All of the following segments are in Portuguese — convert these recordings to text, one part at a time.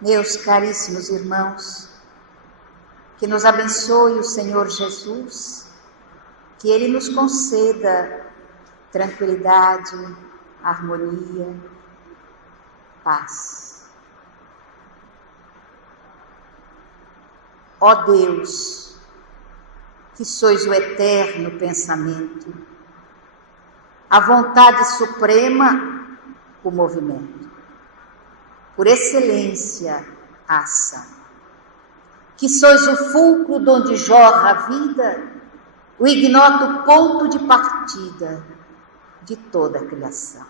Meus caríssimos irmãos, que nos abençoe o Senhor Jesus, que Ele nos conceda tranquilidade, harmonia, paz. Ó Deus, que sois o eterno pensamento, a vontade suprema, o movimento. Por excelência, a ação. Que sois o fulcro de onde jorra a vida, o ignoto ponto de partida de toda a criação.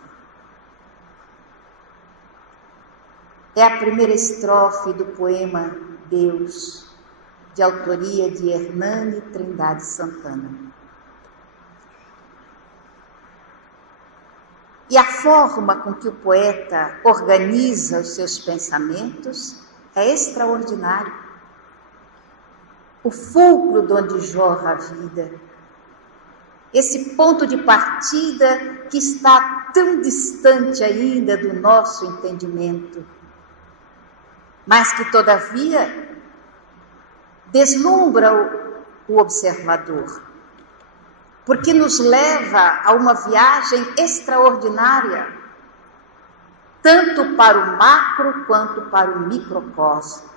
É a primeira estrofe do poema Deus, de autoria de Hernani Trindade Santana. E a forma com que o poeta organiza os seus pensamentos é extraordinária. O fulcro de onde jorra a vida, esse ponto de partida que está tão distante ainda do nosso entendimento, mas que todavia deslumbra o observador, porque nos leva a uma viagem extraordinária, tanto para o macro quanto para o microcosmos.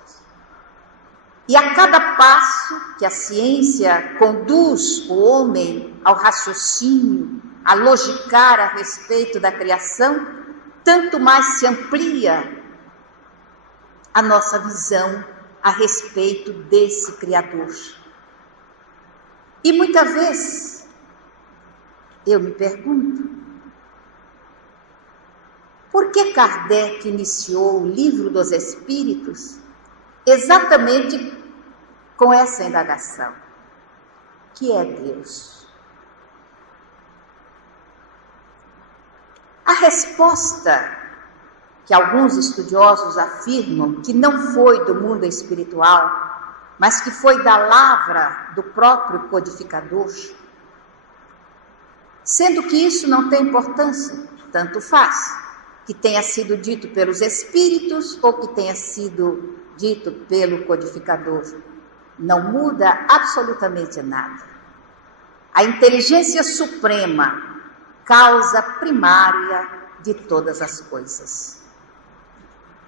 E a cada passo que a ciência conduz o homem ao raciocínio, a logicar a respeito da criação, tanto mais se amplia a nossa visão a respeito desse Criador. E muitas vezes eu me pergunto, por que Kardec iniciou o Livro dos Espíritos exatamente com essa indagação, que é Deus? A resposta que alguns estudiosos afirmam que não foi do mundo espiritual, mas que foi da lavra do próprio codificador, sendo que isso não tem importância, tanto faz, que tenha sido dito pelos espíritos ou que tenha sido dito pelo codificador. Não muda absolutamente nada. A inteligência suprema, causa primária de todas as coisas.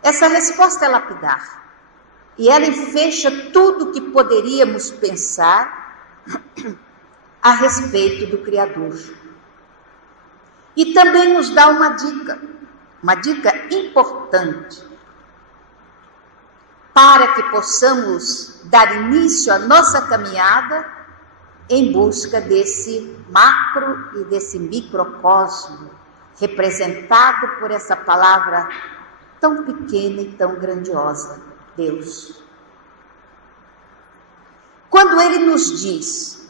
Essa resposta é lapidar, e ela fecha tudo o que poderíamos pensar a respeito do Criador. E também nos dá uma dica importante, para que possamos dar início à nossa caminhada em busca desse macro e desse microcosmo, representado por essa palavra tão pequena e tão grandiosa, Deus. Quando Ele nos diz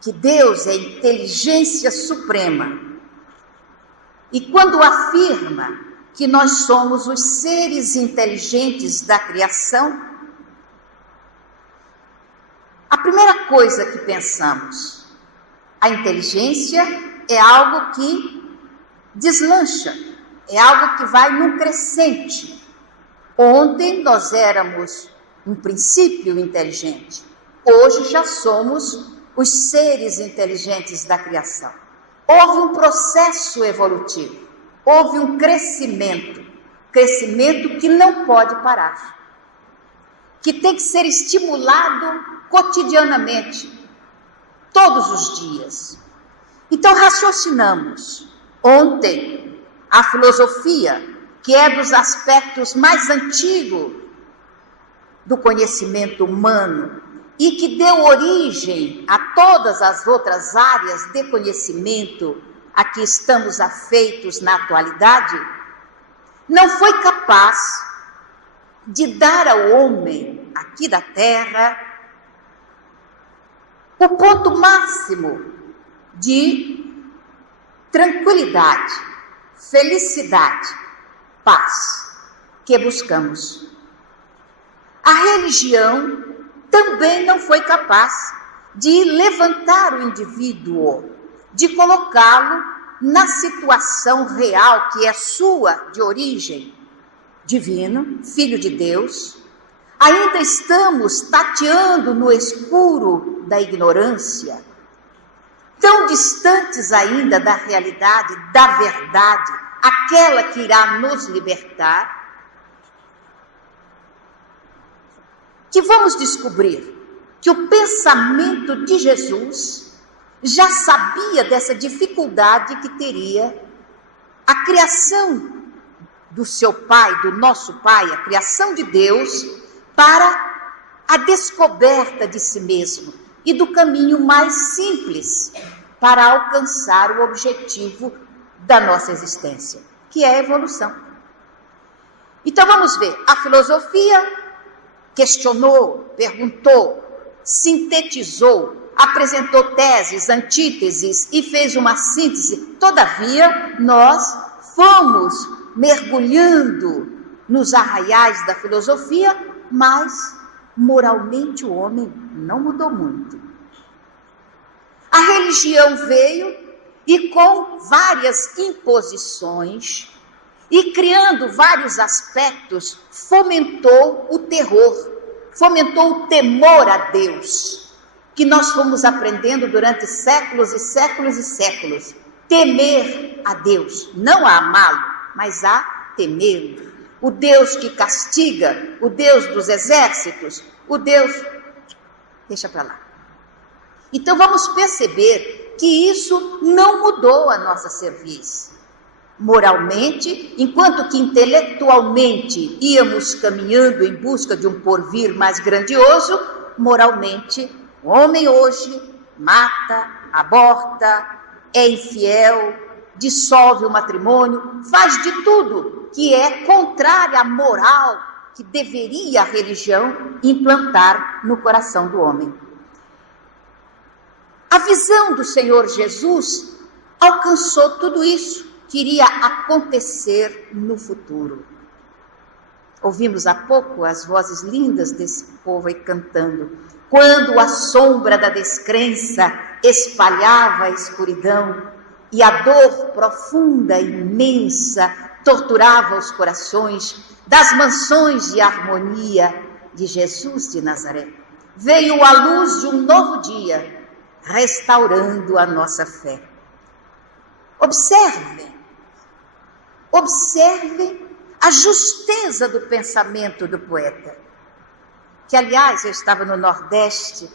que Deus é inteligência suprema, e quando afirma que nós somos os seres inteligentes da criação, a primeira coisa que pensamos, a inteligência é algo que deslancha, é algo que vai num crescente. Ontem nós éramos um princípio inteligente, hoje já somos os seres inteligentes da criação. Houve um processo evolutivo, houve um crescimento que não pode parar, que tem que ser estimulado cotidianamente, todos os dias. Então raciocinamos. Ontem, a filosofia, que é dos aspectos mais antigos do conhecimento humano, e que deu origem a todas as outras áreas de conhecimento a que estamos afeitos na atualidade, não foi capaz de dar ao homem aqui da Terra o ponto máximo de tranquilidade, felicidade, paz que buscamos. A religião também não foi capaz de levantar o indivíduo, de colocá-lo na situação real que é sua, de origem, divino, Filho de Deus, ainda estamos tateando no escuro da ignorância, tão distantes ainda da realidade, da verdade, aquela que irá nos libertar, que vamos descobrir que o pensamento de Jesus já sabia dessa dificuldade que teria a criação do seu Pai, do nosso Pai, a criação de Deus, para a descoberta de si mesmo e do caminho mais simples para alcançar o objetivo da nossa existência, que é a evolução. Então vamos ver, a filosofia questionou, perguntou, sintetizou, apresentou teses, antíteses e fez uma síntese. Todavia, nós fomos mergulhando nos arraiais da filosofia, mas moralmente o homem não mudou muito. A religião veio e com várias imposições e criando vários aspectos, fomentou o terror, fomentou o temor a Deus, que nós fomos aprendendo durante séculos e séculos e séculos. Temer a Deus, não a amá-lo, mas a temê-lo. O Deus que castiga, o Deus dos exércitos, o Deus... Deixa para lá. Então vamos perceber que isso não mudou a nossa cerviz. Moralmente, enquanto que intelectualmente íamos caminhando em busca de um porvir mais grandioso, moralmente, o homem hoje mata, aborta, é infiel, dissolve o matrimônio, faz de tudo que é contrário à moral que deveria a religião implantar no coração do homem. A visão do Senhor Jesus alcançou tudo isso que iria acontecer no futuro. Ouvimos há pouco as vozes lindas desse povo aí cantando. Quando a sombra da descrença espalhava a escuridão e a dor profunda e imensa torturava os corações das mansões de harmonia de Jesus de Nazaré, veio a luz de um novo dia, restaurando a nossa fé. Observem a justeza do pensamento do poeta, que, aliás, eu estava no Nordeste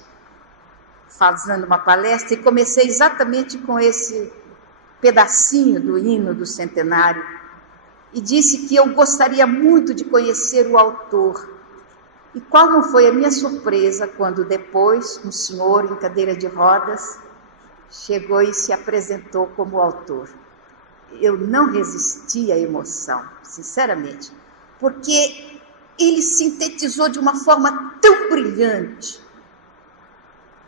fazendo uma palestra e comecei exatamente com esse pedacinho do hino do centenário e disse que eu gostaria muito de conhecer o autor. E qual não foi a minha surpresa quando depois um senhor em cadeira de rodas chegou e se apresentou como autor. Eu não resisti à emoção, sinceramente, porque ele sintetizou de uma forma tão brilhante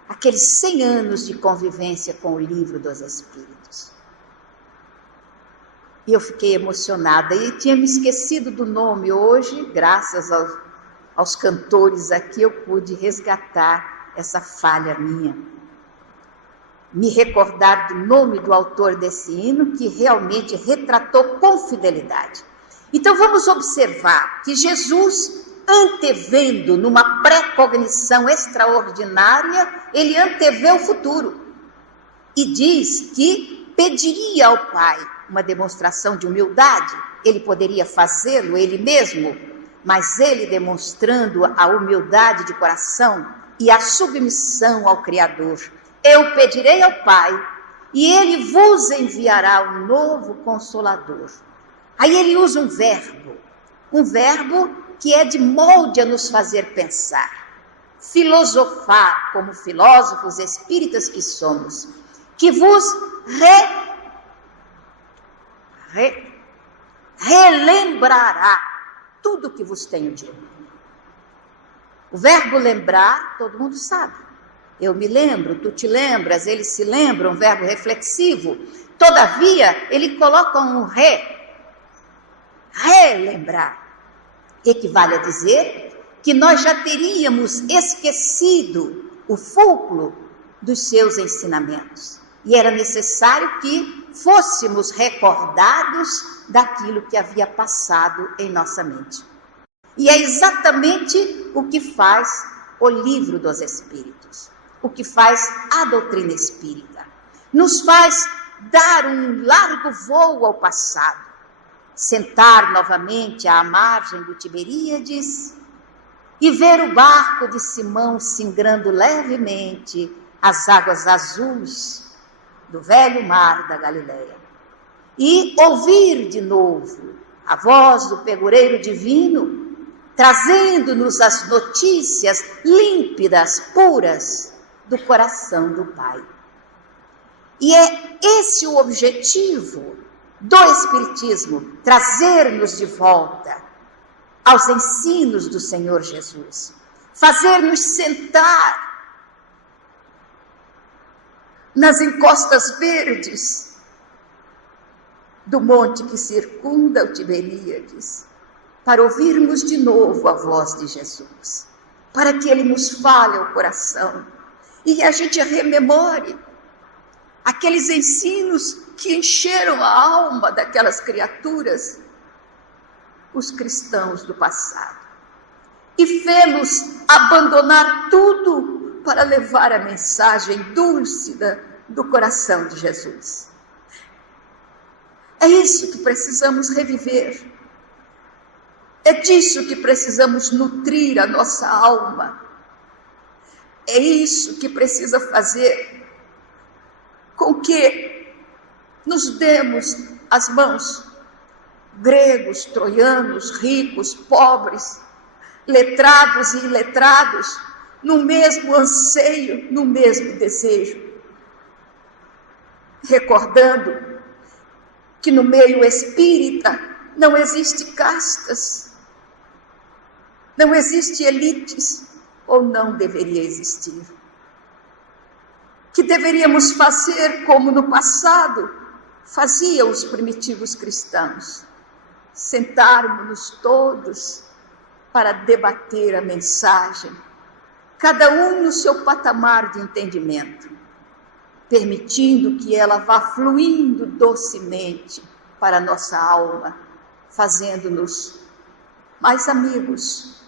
aqueles 100 anos de convivência com o Livro dos Espíritos. E eu fiquei emocionada e tinha me esquecido do nome. Hoje, graças aos cantores aqui, eu pude resgatar essa falha minha. Me recordar do nome do autor desse hino, que realmente retratou com fidelidade. Então vamos observar que Jesus, antevendo numa pré-cognição extraordinária, ele antevê o futuro. E diz que pediria ao Pai uma demonstração de humildade. Ele poderia fazê-lo ele mesmo, mas ele demonstrando a humildade de coração e a submissão ao Criador. Eu pedirei ao Pai, e Ele vos enviará um novo Consolador. Aí ele usa um verbo que é de molde a nos fazer pensar, filosofar como filósofos espíritas que somos, que vos relembrará tudo que vos tenho dito. O verbo lembrar, todo mundo sabe. Eu me lembro, tu te lembras, eles se lembram, verbo reflexivo. Todavia, ele coloca um relembrar. Equivale a dizer que nós já teríamos esquecido o fulcro dos seus ensinamentos. E era necessário que fôssemos recordados daquilo que havia passado em nossa mente. E é exatamente o que faz o Livro dos Espíritos, o que faz a doutrina espírita. Nos faz dar um largo voo ao passado, sentar novamente à margem do Tiberíades e ver o barco de Simão singrando levemente as águas azuis do velho mar da Galileia. E ouvir de novo a voz do pegureiro divino, trazendo-nos as notícias límpidas, puras, do coração do Pai. E é esse o objetivo do Espiritismo, trazer-nos de volta aos ensinos do Senhor Jesus, fazer-nos sentar nas encostas verdes do monte que circunda o Tiberíades, para ouvirmos de novo a voz de Jesus, para que Ele nos fale ao coração e a gente rememore aqueles ensinos que encheram a alma daquelas criaturas, os cristãos do passado, e fê-los abandonar tudo para levar a mensagem dúlcida do coração de Jesus. É isso que precisamos reviver. É disso que precisamos nutrir a nossa alma. É isso que precisa fazer com que nos demos as mãos, gregos, troianos, ricos, pobres, letrados e iletrados, no mesmo anseio, no mesmo desejo. Recordando que no meio espírita não existe castas, não existe elites, ou não deveria existir. Que deveríamos fazer como no passado faziam os primitivos cristãos, sentarmos-nos todos para debater a mensagem, cada um no seu patamar de entendimento, permitindo que ela vá fluindo docemente para a nossa alma, fazendo-nos mais amigos,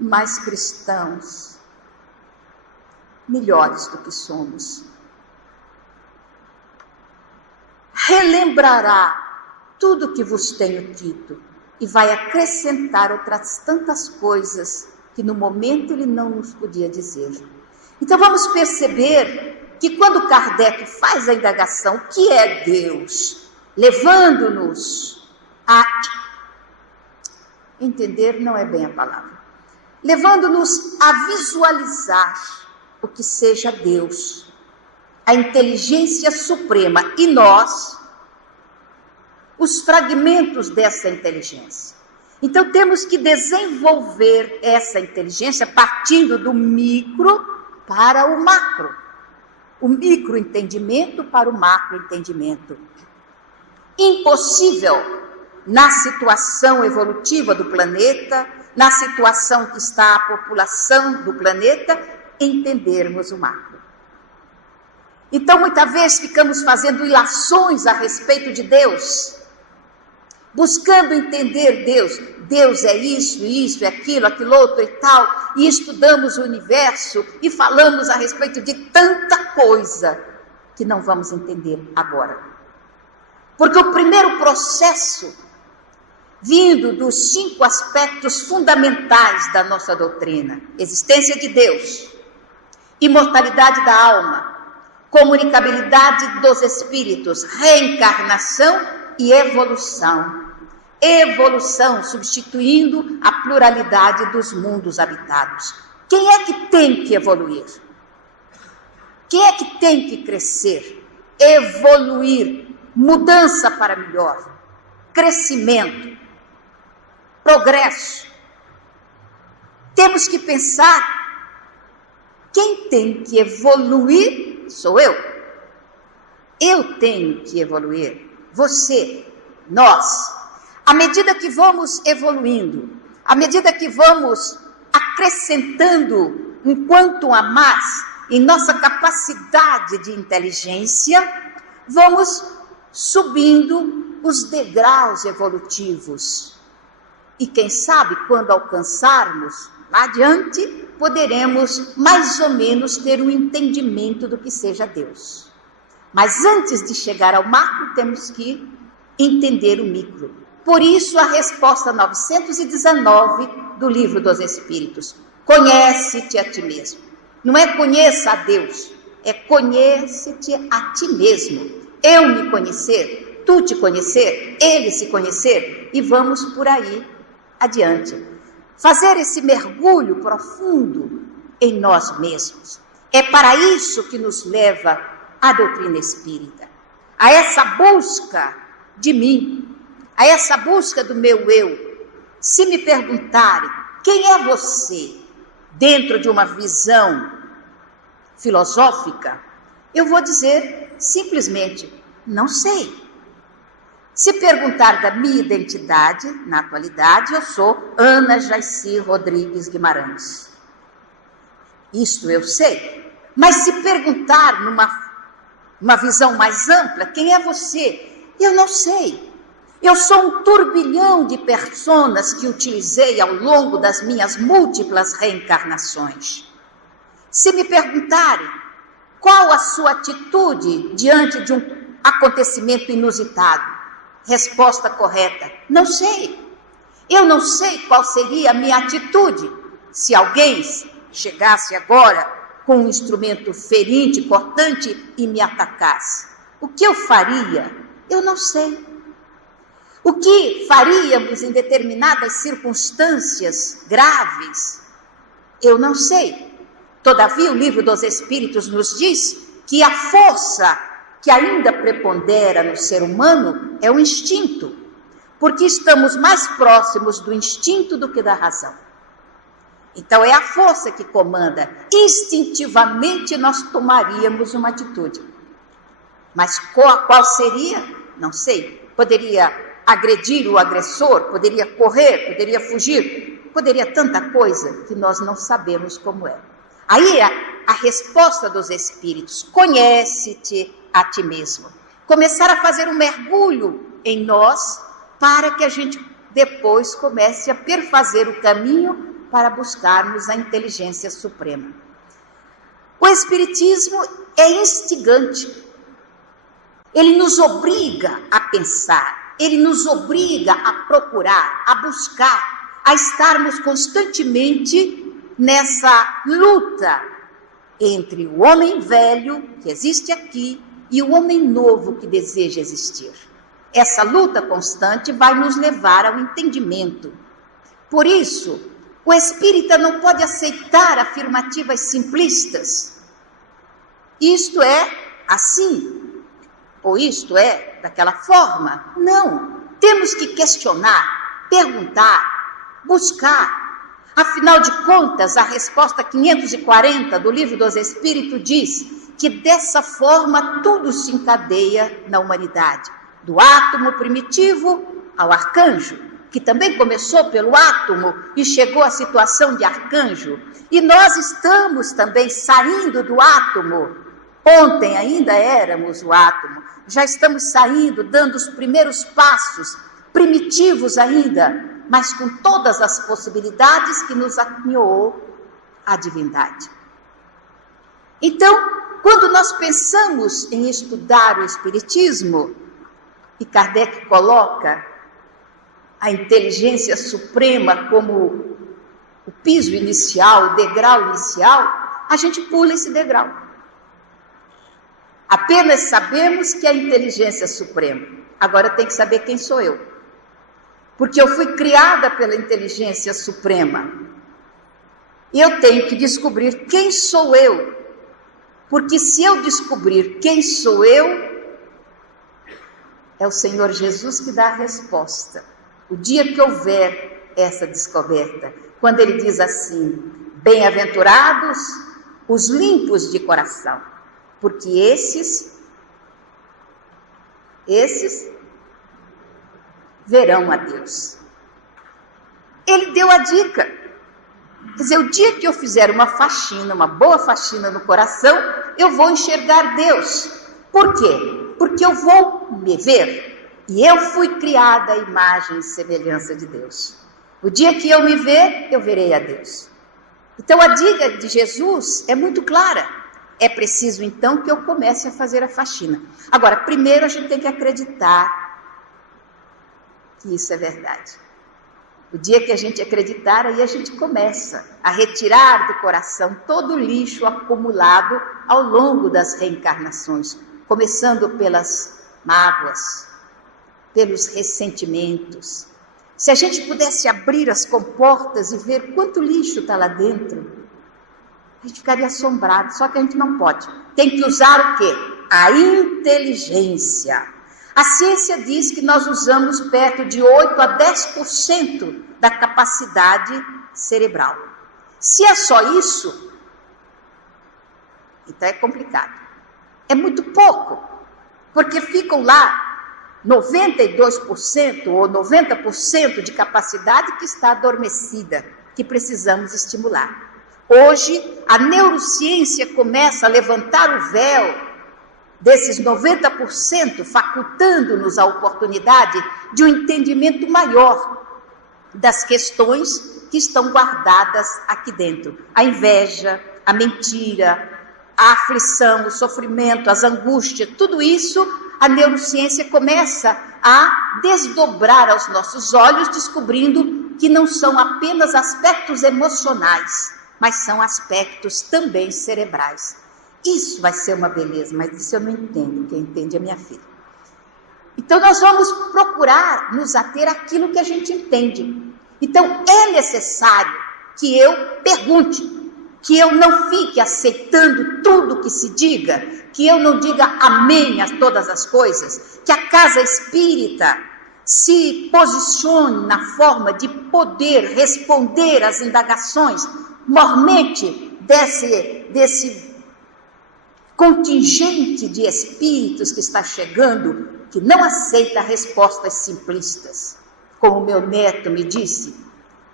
mais cristãos, melhores do que somos. Relembrará tudo o que vos tenho dito e vai acrescentar outras tantas coisas que no momento ele não nos podia dizer. Então vamos perceber que quando Kardec faz a indagação, o que é Deus? Levando-nos a entender, não é bem a palavra, levando-nos a visualizar o que seja Deus, a inteligência suprema, e nós, os fragmentos dessa inteligência. Então temos que desenvolver essa inteligência partindo do micro para o macro, o microentendimento para o macroentendimento. Impossível na situação evolutiva do planeta, na situação que está a população do planeta, entendermos o macro. Então, muitas vezes ficamos fazendo ilações a respeito de Deus, buscando entender Deus. Deus é isso, é aquilo, aquilo outro e tal, e estudamos o universo e falamos a respeito de tanta coisa que não vamos entender agora. Porque o primeiro processo, vindo dos 5 aspectos fundamentais da nossa doutrina: existência de Deus, imortalidade da alma, comunicabilidade dos espíritos, reencarnação e evolução. Evolução, substituindo a pluralidade dos mundos habitados. Quem é que tem que evoluir? Quem é que tem que crescer? Evoluir, mudança para melhor, crescimento, progresso. Temos que pensar, quem tem que evoluir sou eu. Eu tenho que evoluir, você, nós. À medida que vamos evoluindo, à medida que vamos acrescentando um quanto a mais em nossa capacidade de inteligência, vamos subindo os degraus evolutivos. E quem sabe, quando alcançarmos lá adiante, poderemos mais ou menos ter um entendimento do que seja Deus. Mas antes de chegar ao macro, temos que entender o micro. Por isso, a resposta 919 do Livro dos Espíritos: conhece-te a ti mesmo. Não é conheça a Deus, é conhece-te a ti mesmo. Eu me conhecer, tu te conhecer, ele se conhecer, e vamos por aí adiante. Fazer esse mergulho profundo em nós mesmos. É para isso que nos leva a doutrina espírita, a essa busca de mim, a essa busca do meu eu. Se me perguntarem quem é você dentro de uma visão filosófica, eu vou dizer simplesmente, não sei. Se perguntar da minha identidade, na atualidade, eu sou Ana Jaci Rodrigues Guimarães. Isto eu sei. Mas se perguntar numa visão mais ampla, quem é você? Eu não sei. Eu sou um turbilhão de personas que utilizei ao longo das minhas múltiplas reencarnações. Se me perguntarem qual a sua atitude diante de um acontecimento inusitado, resposta correta: não sei. Eu não sei qual seria a minha atitude se alguém chegasse agora com um instrumento ferinte, cortante e me atacasse. O que eu faria? Eu não sei. O que faríamos em determinadas circunstâncias graves? Eu não sei. Todavia, o Livro dos Espíritos nos diz que a força que ainda prepondera no ser humano é o instinto, porque estamos mais próximos do instinto do que da razão. Então é a força que comanda. Instintivamente nós tomaríamos uma atitude. Mas qual seria? Não sei. Poderia agredir o agressor, poderia correr, poderia fugir, poderia tanta coisa que nós não sabemos como é. Aí a resposta dos Espíritos: conhece-te a ti mesmo. Começar a fazer um mergulho em nós para que a gente depois comece a perfazer o caminho para buscarmos a inteligência suprema. O Espiritismo é instigante. Ele nos obriga a pensar, ele nos obriga a procurar, a buscar, a estarmos constantemente nessa luta entre o homem velho que existe aqui e o homem novo que deseja existir. Essa luta constante vai nos levar ao entendimento. Por isso, o espírita não pode aceitar afirmativas simplistas. Isto é assim, ou isto é daquela forma. Não, temos que questionar, perguntar, buscar. Afinal de contas, a resposta 540 do Livro dos Espíritos diz que dessa forma tudo se encadeia na humanidade, do átomo primitivo ao arcanjo, que também começou pelo átomo e chegou à situação de arcanjo. E nós estamos também saindo do átomo. Ontem ainda éramos o átomo, já estamos saindo, dando os primeiros passos, primitivos ainda, mas com todas as possibilidades que nos aquinhoou a divindade. Então, quando nós pensamos em estudar o Espiritismo, e Kardec coloca a inteligência suprema como o piso inicial, o degrau inicial, a gente pula esse degrau. Apenas sabemos que é a inteligência suprema. Agora tem que saber quem sou eu. Porque eu fui criada pela inteligência suprema. E eu tenho que descobrir quem sou eu. Porque se eu descobrir quem sou eu, é o Senhor Jesus que dá a resposta. O dia que houver essa descoberta, quando ele diz assim: bem-aventurados os limpos de coração, porque esses verão a Deus. Ele deu a dica. Quer dizer, o dia que eu fizer uma faxina, uma boa faxina no coração, eu vou enxergar Deus. Por quê? Porque eu vou me ver. E eu fui criada à imagem e semelhança de Deus. O dia que eu me ver, eu verei a Deus. Então a dica de Jesus é muito clara. É preciso então que eu comece a fazer a faxina. Agora, primeiro a gente tem que acreditar que isso é verdade. O dia que a gente acreditar, aí a gente começa a retirar do coração todo o lixo acumulado ao longo das reencarnações, começando pelas mágoas, pelos ressentimentos. Se a gente pudesse abrir as comportas e ver quanto lixo está lá dentro, a gente ficaria assombrado, só que a gente não pode. Tem que usar o quê? A inteligência. A ciência diz que nós usamos perto de 8 a 10% da capacidade cerebral. Se é só isso, então é complicado. É muito pouco, porque ficam lá 92% ou 90% de capacidade que está adormecida, que precisamos estimular. Hoje, a neurociência começa a levantar o véu desses 90%, facultando-nos a oportunidade de um entendimento maior das questões que estão guardadas aqui dentro. A inveja, a mentira, a aflição, o sofrimento, as angústias, tudo isso a neurociência começa a desdobrar aos nossos olhos, descobrindo que não são apenas aspectos emocionais, mas são aspectos também cerebrais. Isso vai ser uma beleza, mas isso eu não entendo, quem entende é minha filha. Então nós vamos procurar nos ater àquilo que a gente entende. Então é necessário que eu pergunte, que eu não fique aceitando tudo que se diga, que eu não diga amém a todas as coisas, que a casa espírita se posicione na forma de poder responder às indagações, mormente desse contingente de espíritos que está chegando, que não aceita respostas simplistas. Como o meu neto me disse,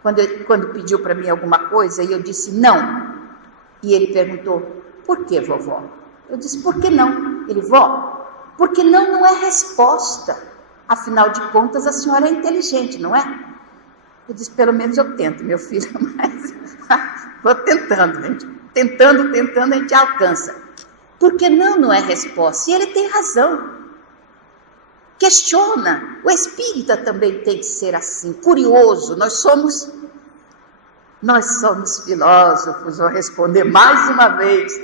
quando pediu para mim alguma coisa, e eu disse não. E ele perguntou, por que, vovó? Eu disse, por que não? Ele, vó, porque não é resposta. Afinal de contas, a senhora é inteligente, não é? Eu disse, pelo menos eu tento, meu filho, mas vou tentando, gente. Tentando, a gente alcança. Porque não é resposta. E ele tem razão. Questiona. O espírita também tem que ser assim, curioso. Nós somos filósofos, vou responder mais uma vez.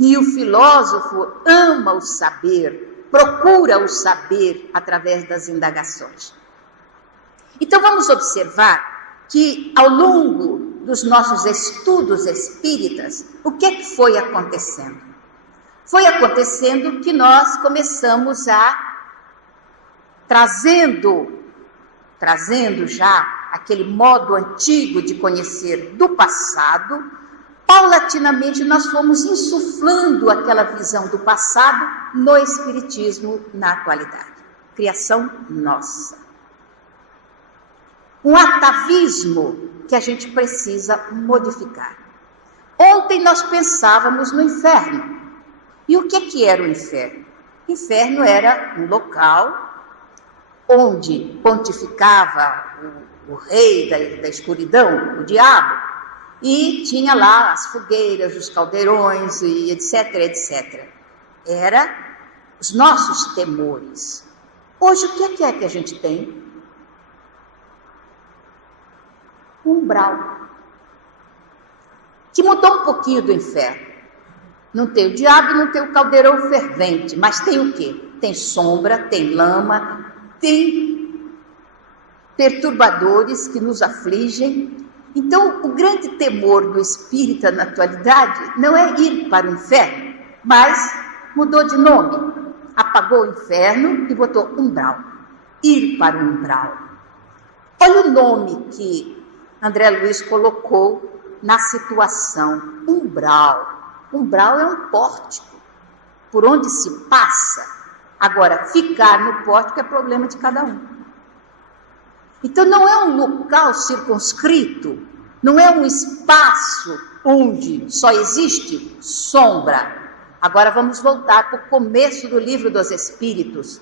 E o filósofo ama o saber, procura o saber através das indagações. Então vamos observar que ao longo dos nossos estudos espíritas, o que é que foi acontecendo? Foi acontecendo que nós começamos a trazendo já aquele modo antigo de conhecer do passado, paulatinamente nós fomos insuflando aquela visão do passado no espiritismo na atualidade. Criação nossa. Um atavismo que a gente precisa modificar. Ontem nós pensávamos no inferno. E o que era o inferno? O inferno era um local onde pontificava o rei da escuridão, o diabo, e tinha lá as fogueiras, os caldeirões, e etc, etc. Era os nossos temores. Hoje, o que é que a gente tem? Um umbral, que mudou um pouquinho do inferno. Não tem o diabo e não tem o caldeirão fervente, mas tem o quê? Tem sombra, tem lama, tem perturbadores que nos afligem. Então, o grande temor do espírita na atualidade não é ir para o inferno, mas mudou de nome. Apagou o inferno e botou umbral. Ir para o umbral. Olha o nome que André Luiz colocou na situação. Umbral. Umbral é um pórtico, por onde se passa. Agora, ficar no pórtico é problema de cada um. Então, não é um local circunscrito, Não é um espaço onde só existe sombra. Agora vamos voltar para o começo do livro dos Espíritos.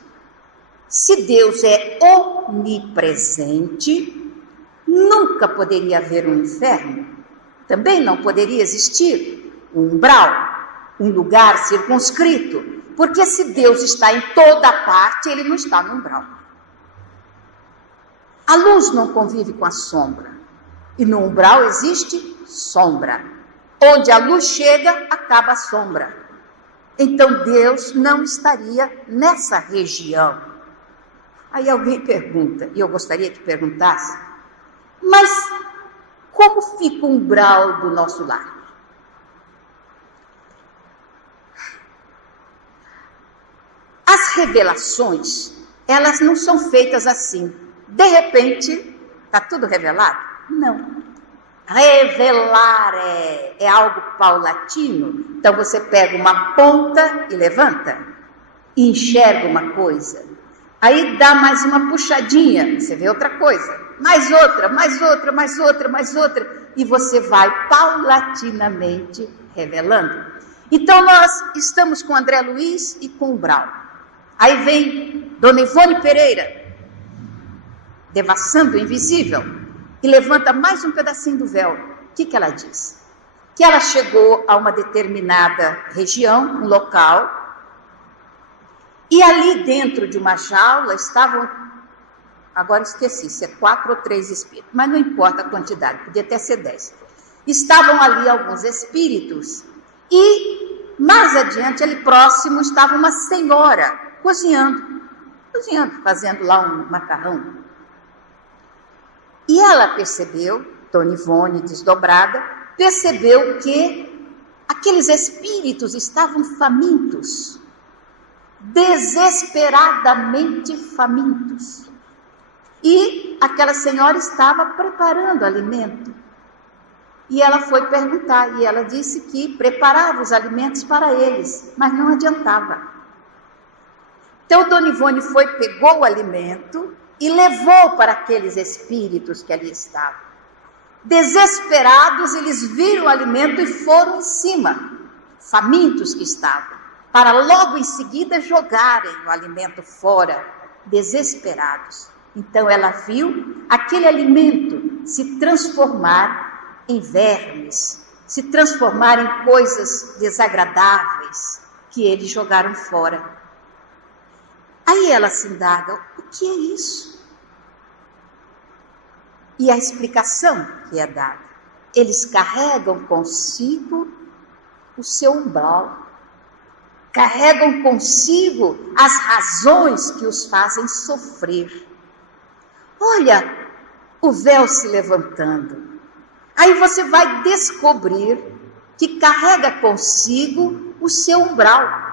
Se Deus é onipresente, nunca poderia haver um inferno. Também não poderia existir um umbral, um lugar circunscrito. Porque se Deus está em toda parte, ele não está no umbral. A luz não convive com a sombra. E no umbral existe sombra. Onde a luz chega, acaba a sombra. Então Deus não estaria nessa região. Aí alguém pergunta, e eu gostaria que perguntasse, mas como fica o umbral do nosso lar? As revelações, elas não são feitas assim. De repente, está tudo revelado? Não. Revelar é algo paulatino. Então você pega uma ponta e levanta, e enxerga uma coisa. Aí dá mais uma puxadinha, você vê outra coisa. Mais outra, mais outra, mais outra, mais outra. E você vai paulatinamente revelando. Então nós estamos com André Luiz e com o Brau. Aí vem Dona Ivone Pereira, devassando o invisível, e levanta mais um pedacinho do véu. O que ela diz? Que ela chegou a uma determinada região, um local, e ali dentro de uma jaula estavam, agora esqueci se é 4 ou 3 espíritos, mas não importa a quantidade, podia até ser 10. Estavam ali alguns espíritos, e mais adiante, ali próximo, estava uma senhora cozinhando, fazendo lá um macarrão. E ela percebeu, Dona Ivone desdobrada, percebeu que aqueles espíritos estavam famintos, desesperadamente famintos. E aquela senhora estava preparando alimento. E ela foi perguntar, e ela disse que preparava os alimentos para eles, mas não adiantava. Então Dona Ivone foi, pegou o alimento e levou para aqueles espíritos que ali estavam. Desesperados, eles viram o alimento e foram em cima, famintos que estavam, para logo em seguida jogarem o alimento fora, desesperados. Então ela viu aquele alimento se transformar em vermes, se transformar em coisas desagradáveis que eles jogaram fora. Aí ela se indaga, o que é isso? E a explicação que é dada, eles carregam consigo o seu umbral, carregam consigo as razões que os fazem sofrer. Olha o véu se levantando. Aí você vai descobrir que carrega consigo o seu umbral.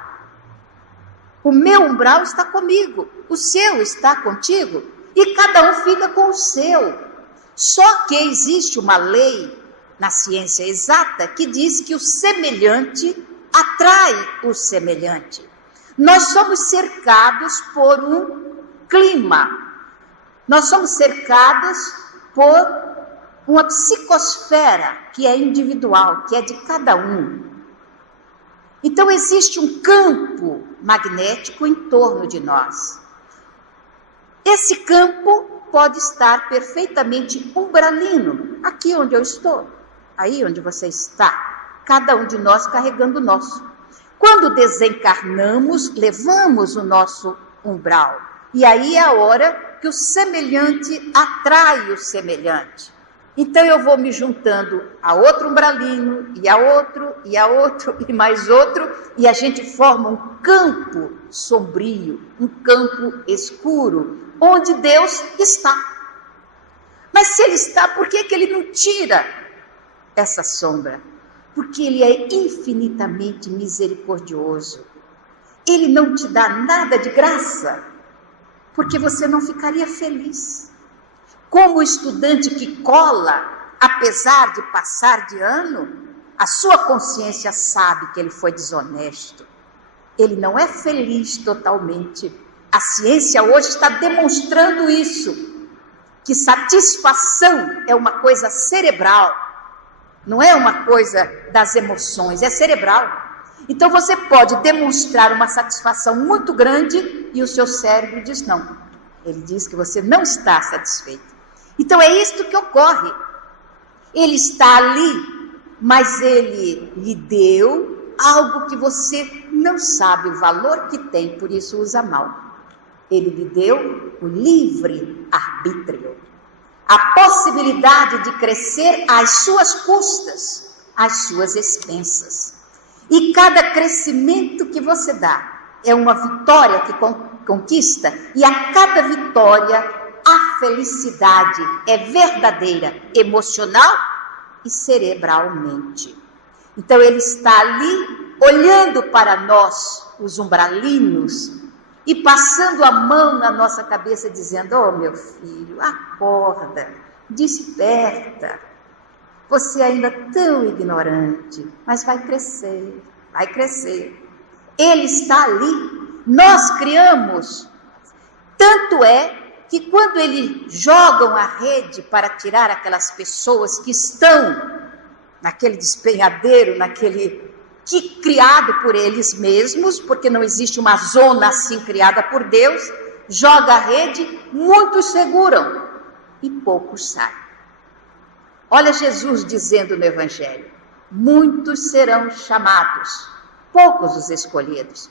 O meu umbral está comigo, o seu está contigo, e cada um fica com o seu. Só que existe uma lei na ciência exata que diz que o semelhante atrai o semelhante. Nós somos cercados por um clima, nós somos cercados por uma psicosfera que é individual, que é de cada um. Então existe um campo magnético em torno de nós. Esse campo pode estar perfeitamente umbralino, aqui onde eu estou, aí onde você está, cada um de nós carregando o nosso. Quando desencarnamos, levamos o nosso umbral, e aí é a hora que o semelhante atrai o semelhante. Então eu vou me juntando a outro umbralino, e a outro, e a outro, e mais outro, e a gente forma um campo sombrio, um campo escuro, onde Deus está. Mas se Ele está, por que Ele não tira essa sombra? Porque Ele é infinitamente misericordioso. Ele não te dá nada de graça, porque você não ficaria feliz. Como o estudante que cola, apesar de passar de ano, a sua consciência sabe que ele foi desonesto. Ele não é feliz totalmente. A ciência hoje está demonstrando isso, que satisfação é uma coisa cerebral, não é uma coisa das emoções, é cerebral. Então você pode demonstrar uma satisfação muito grande e o seu cérebro diz não. Ele diz que você não está satisfeito. Então é isto que ocorre. Ele está ali, mas ele lhe deu algo que você não sabe o valor que tem, por isso usa mal. Ele lhe deu o livre arbítrio, a possibilidade de crescer às suas custas, às suas expensas. E cada crescimento que você dá é uma vitória que conquista, e a cada vitória a felicidade é verdadeira, emocional e cerebralmente. Então ele está ali olhando para nós, os umbralinos, e passando a mão na nossa cabeça dizendo: oh meu filho, acorda, desperta. Você ainda é tão ignorante, mas vai crescer, vai crescer. Ele está ali, nós criamos. Tanto é que quando eles jogam a rede para tirar aquelas pessoas que estão naquele despenhadeiro, naquele que criado por eles mesmos, porque não existe uma zona assim criada por Deus, joga a rede, muitos seguram e poucos saem. Olha Jesus dizendo no Evangelho: muitos serão chamados, poucos os escolhidos.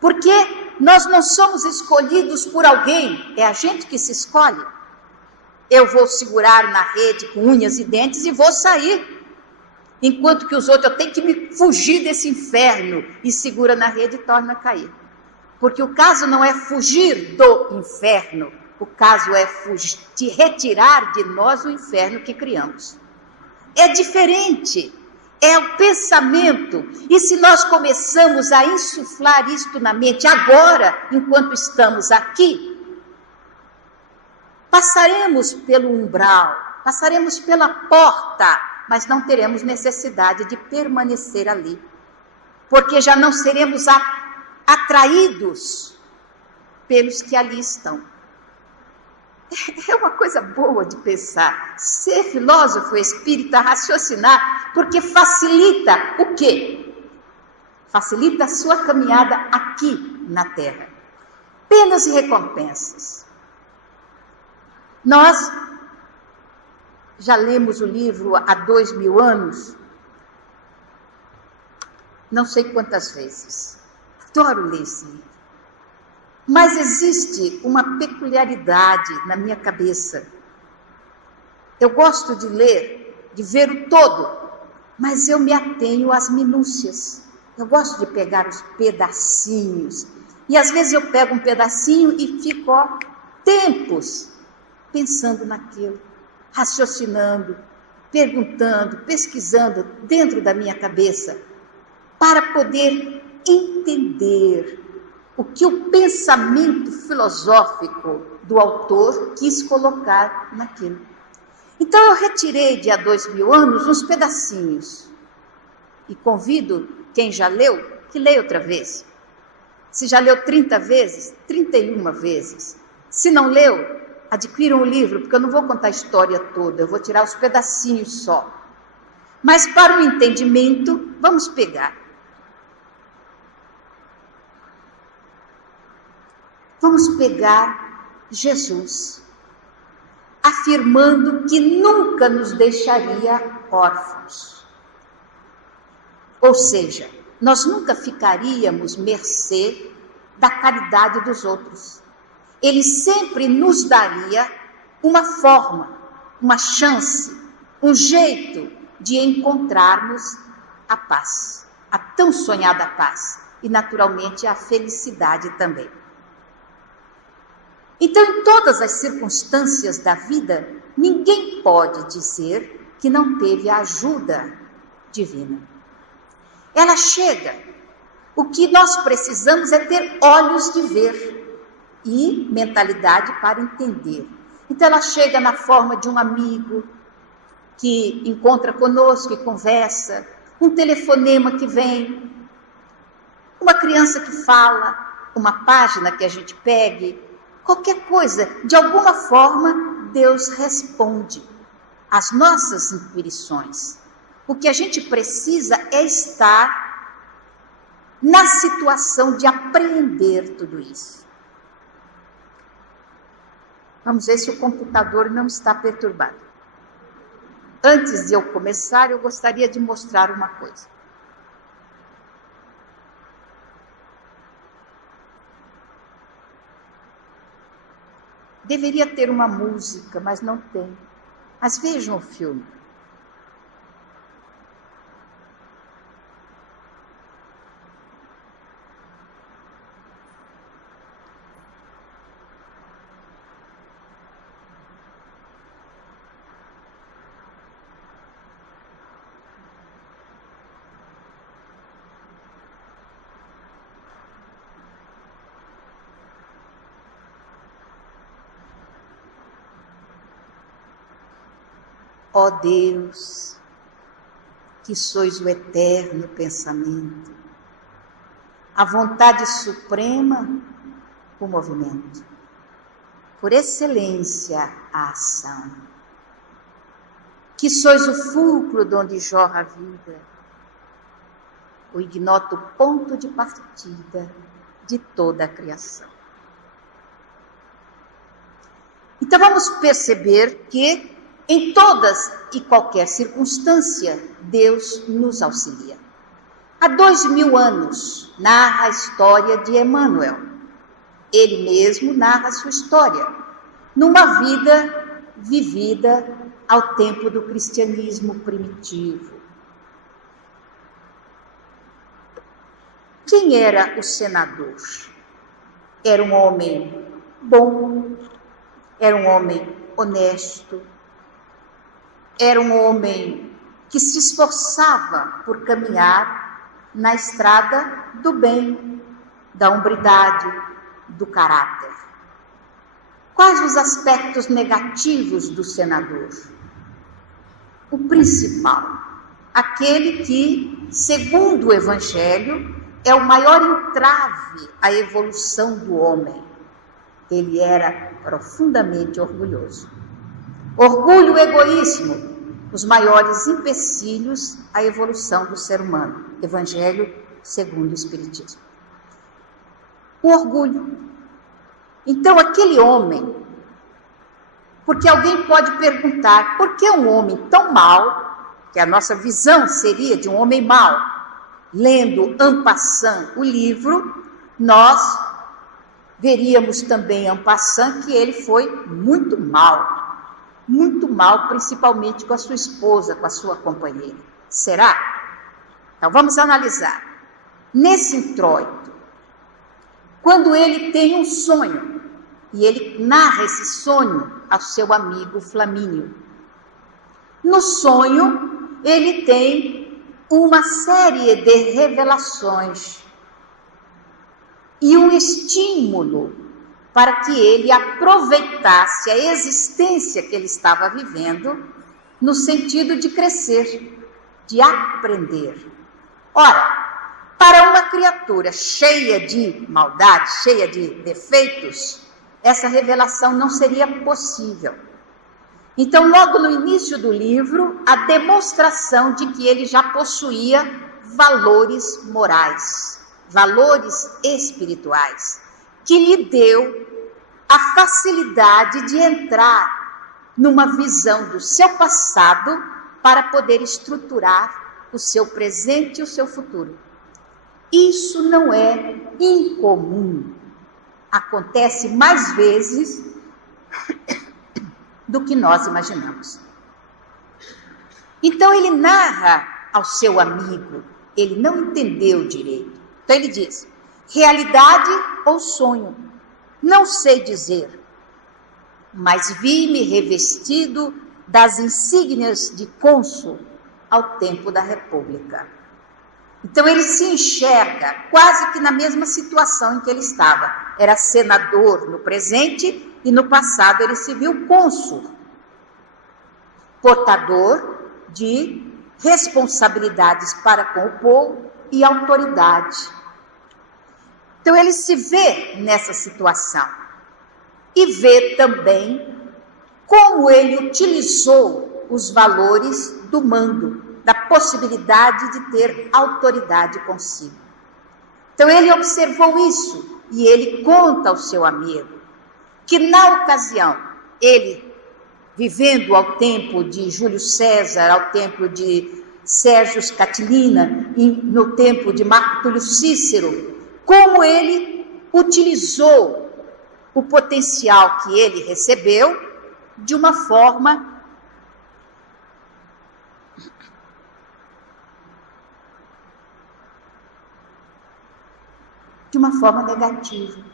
Porque nós não somos escolhidos por alguém, é a gente que se escolhe. Eu vou segurar na rede com unhas e dentes e vou sair. Enquanto que os outros, eu tenho que me fugir desse inferno, e segura na rede e torna a cair. Porque o caso não é fugir do inferno, o caso é retirar de nós o inferno que criamos. É diferente, é o pensamento. E se nós começamos a insuflar isto na mente agora, enquanto estamos aqui, passaremos pelo umbral, passaremos pela porta, mas não teremos necessidade de permanecer ali, porque já não seremos atraídos pelos que ali estão. É uma coisa boa de pensar, ser filósofo espírita, raciocinar, porque facilita o quê? Facilita a sua caminhada aqui na Terra. Penas e recompensas. Nós já lemos o livro há 2000 anos, não sei quantas vezes. Adoro ler esse livro. Mas existe uma peculiaridade na minha cabeça. Eu gosto de ler, de ver o todo, mas eu me atenho às minúcias. Eu gosto de pegar os pedacinhos. E às vezes eu pego um pedacinho e fico tempos pensando naquilo, raciocinando, perguntando, pesquisando dentro da minha cabeça, para poder entender o que o pensamento filosófico do autor quis colocar naquilo. Então eu retirei de há 2000 anos uns pedacinhos e convido quem já leu que leia outra vez. Se já leu 30 vezes, 31 vezes. Se não leu, adquiram o livro, porque eu não vou contar a história toda, eu vou tirar os pedacinhos só. Mas para o entendimento, vamos pegar. Vamos pegar Jesus, afirmando que nunca nos deixaria órfãos. Ou seja, nós nunca ficaríamos mercê da caridade dos outros. Ele sempre nos daria uma forma, uma chance, um jeito de encontrarmos a paz, a tão sonhada paz, e naturalmente a felicidade também. Então, em todas as circunstâncias da vida, ninguém pode dizer que não teve a ajuda divina. Ela chega. O que nós precisamos é ter olhos de ver e mentalidade para entender. Então, ela chega na forma de um amigo que encontra conosco e conversa, um telefonema que vem, uma criança que fala, uma página que a gente pegue, qualquer coisa, de alguma forma, Deus responde às nossas intuições. O que a gente precisa é estar na situação de apreender tudo isso. Vamos ver se o computador não está perturbado. Antes de eu começar, eu gostaria de mostrar uma coisa. Deveria ter uma música, mas não tem. Mas vejam o filme. Ó Deus, que sois o eterno pensamento, a vontade suprema, o movimento, por excelência a ação, que sois o fulcro de onde jorra a vida, o ignoto ponto de partida de toda a criação. Então vamos perceber que em todas e qualquer circunstância, Deus nos auxilia. Há 2000 anos, narra a história de Emmanuel. Ele mesmo narra a sua história, numa vida vivida ao tempo do cristianismo primitivo. Quem era o senador? Era um homem bom, era um homem honesto, era um homem que se esforçava por caminhar na estrada do bem, da hombridade, do caráter. Quais os aspectos negativos do senador? O principal, aquele que, segundo o Evangelho, é o maior entrave à evolução do homem. Ele era profundamente orgulhoso. Orgulho e egoísmo, os maiores empecilhos à evolução do ser humano. Evangelho segundo o Espiritismo. O orgulho. Então, aquele homem, porque alguém pode perguntar, por que um homem tão mau, que a nossa visão seria de um homem mau, lendo en passant o livro, nós veríamos também en passant que ele foi muito mal, principalmente com a sua esposa, com a sua companheira. Será? Então vamos analisar. Nesse introito, quando ele tem um sonho, e ele narra esse sonho ao seu amigo Flamínio. No sonho, ele tem uma série de revelações e um estímulo para que ele aproveitasse a existência que ele estava vivendo no sentido de crescer, de aprender. Ora, para uma criatura cheia de maldade, cheia de defeitos, essa revelação não seria possível. Então, logo no início do livro, a demonstração de que ele já possuía valores morais, valores espirituais, que lhe deu a facilidade de entrar numa visão do seu passado para poder estruturar o seu presente e o seu futuro. Isso não é incomum. Acontece mais vezes do que nós imaginamos. Então ele narra ao seu amigo, ele não entendeu direito. Então ele diz, realidade ou sonho? Não sei dizer, mas vi-me revestido das insígnias de cônsul ao tempo da República. Então ele se enxerga quase que na mesma situação em que ele estava. Era senador no presente e no passado ele se viu cônsul, portador de responsabilidades para com o povo e autoridade. Então ele se vê nessa situação e vê também como ele utilizou os valores do mando, da possibilidade de ter autoridade consigo. Então ele observou isso e ele conta ao seu amigo que na ocasião, ele vivendo ao tempo de Júlio César, ao tempo de Sérgio Catilina, e no tempo de Marco Túlio Cícero, como ele utilizou o potencial que ele recebeu de uma forma negativa.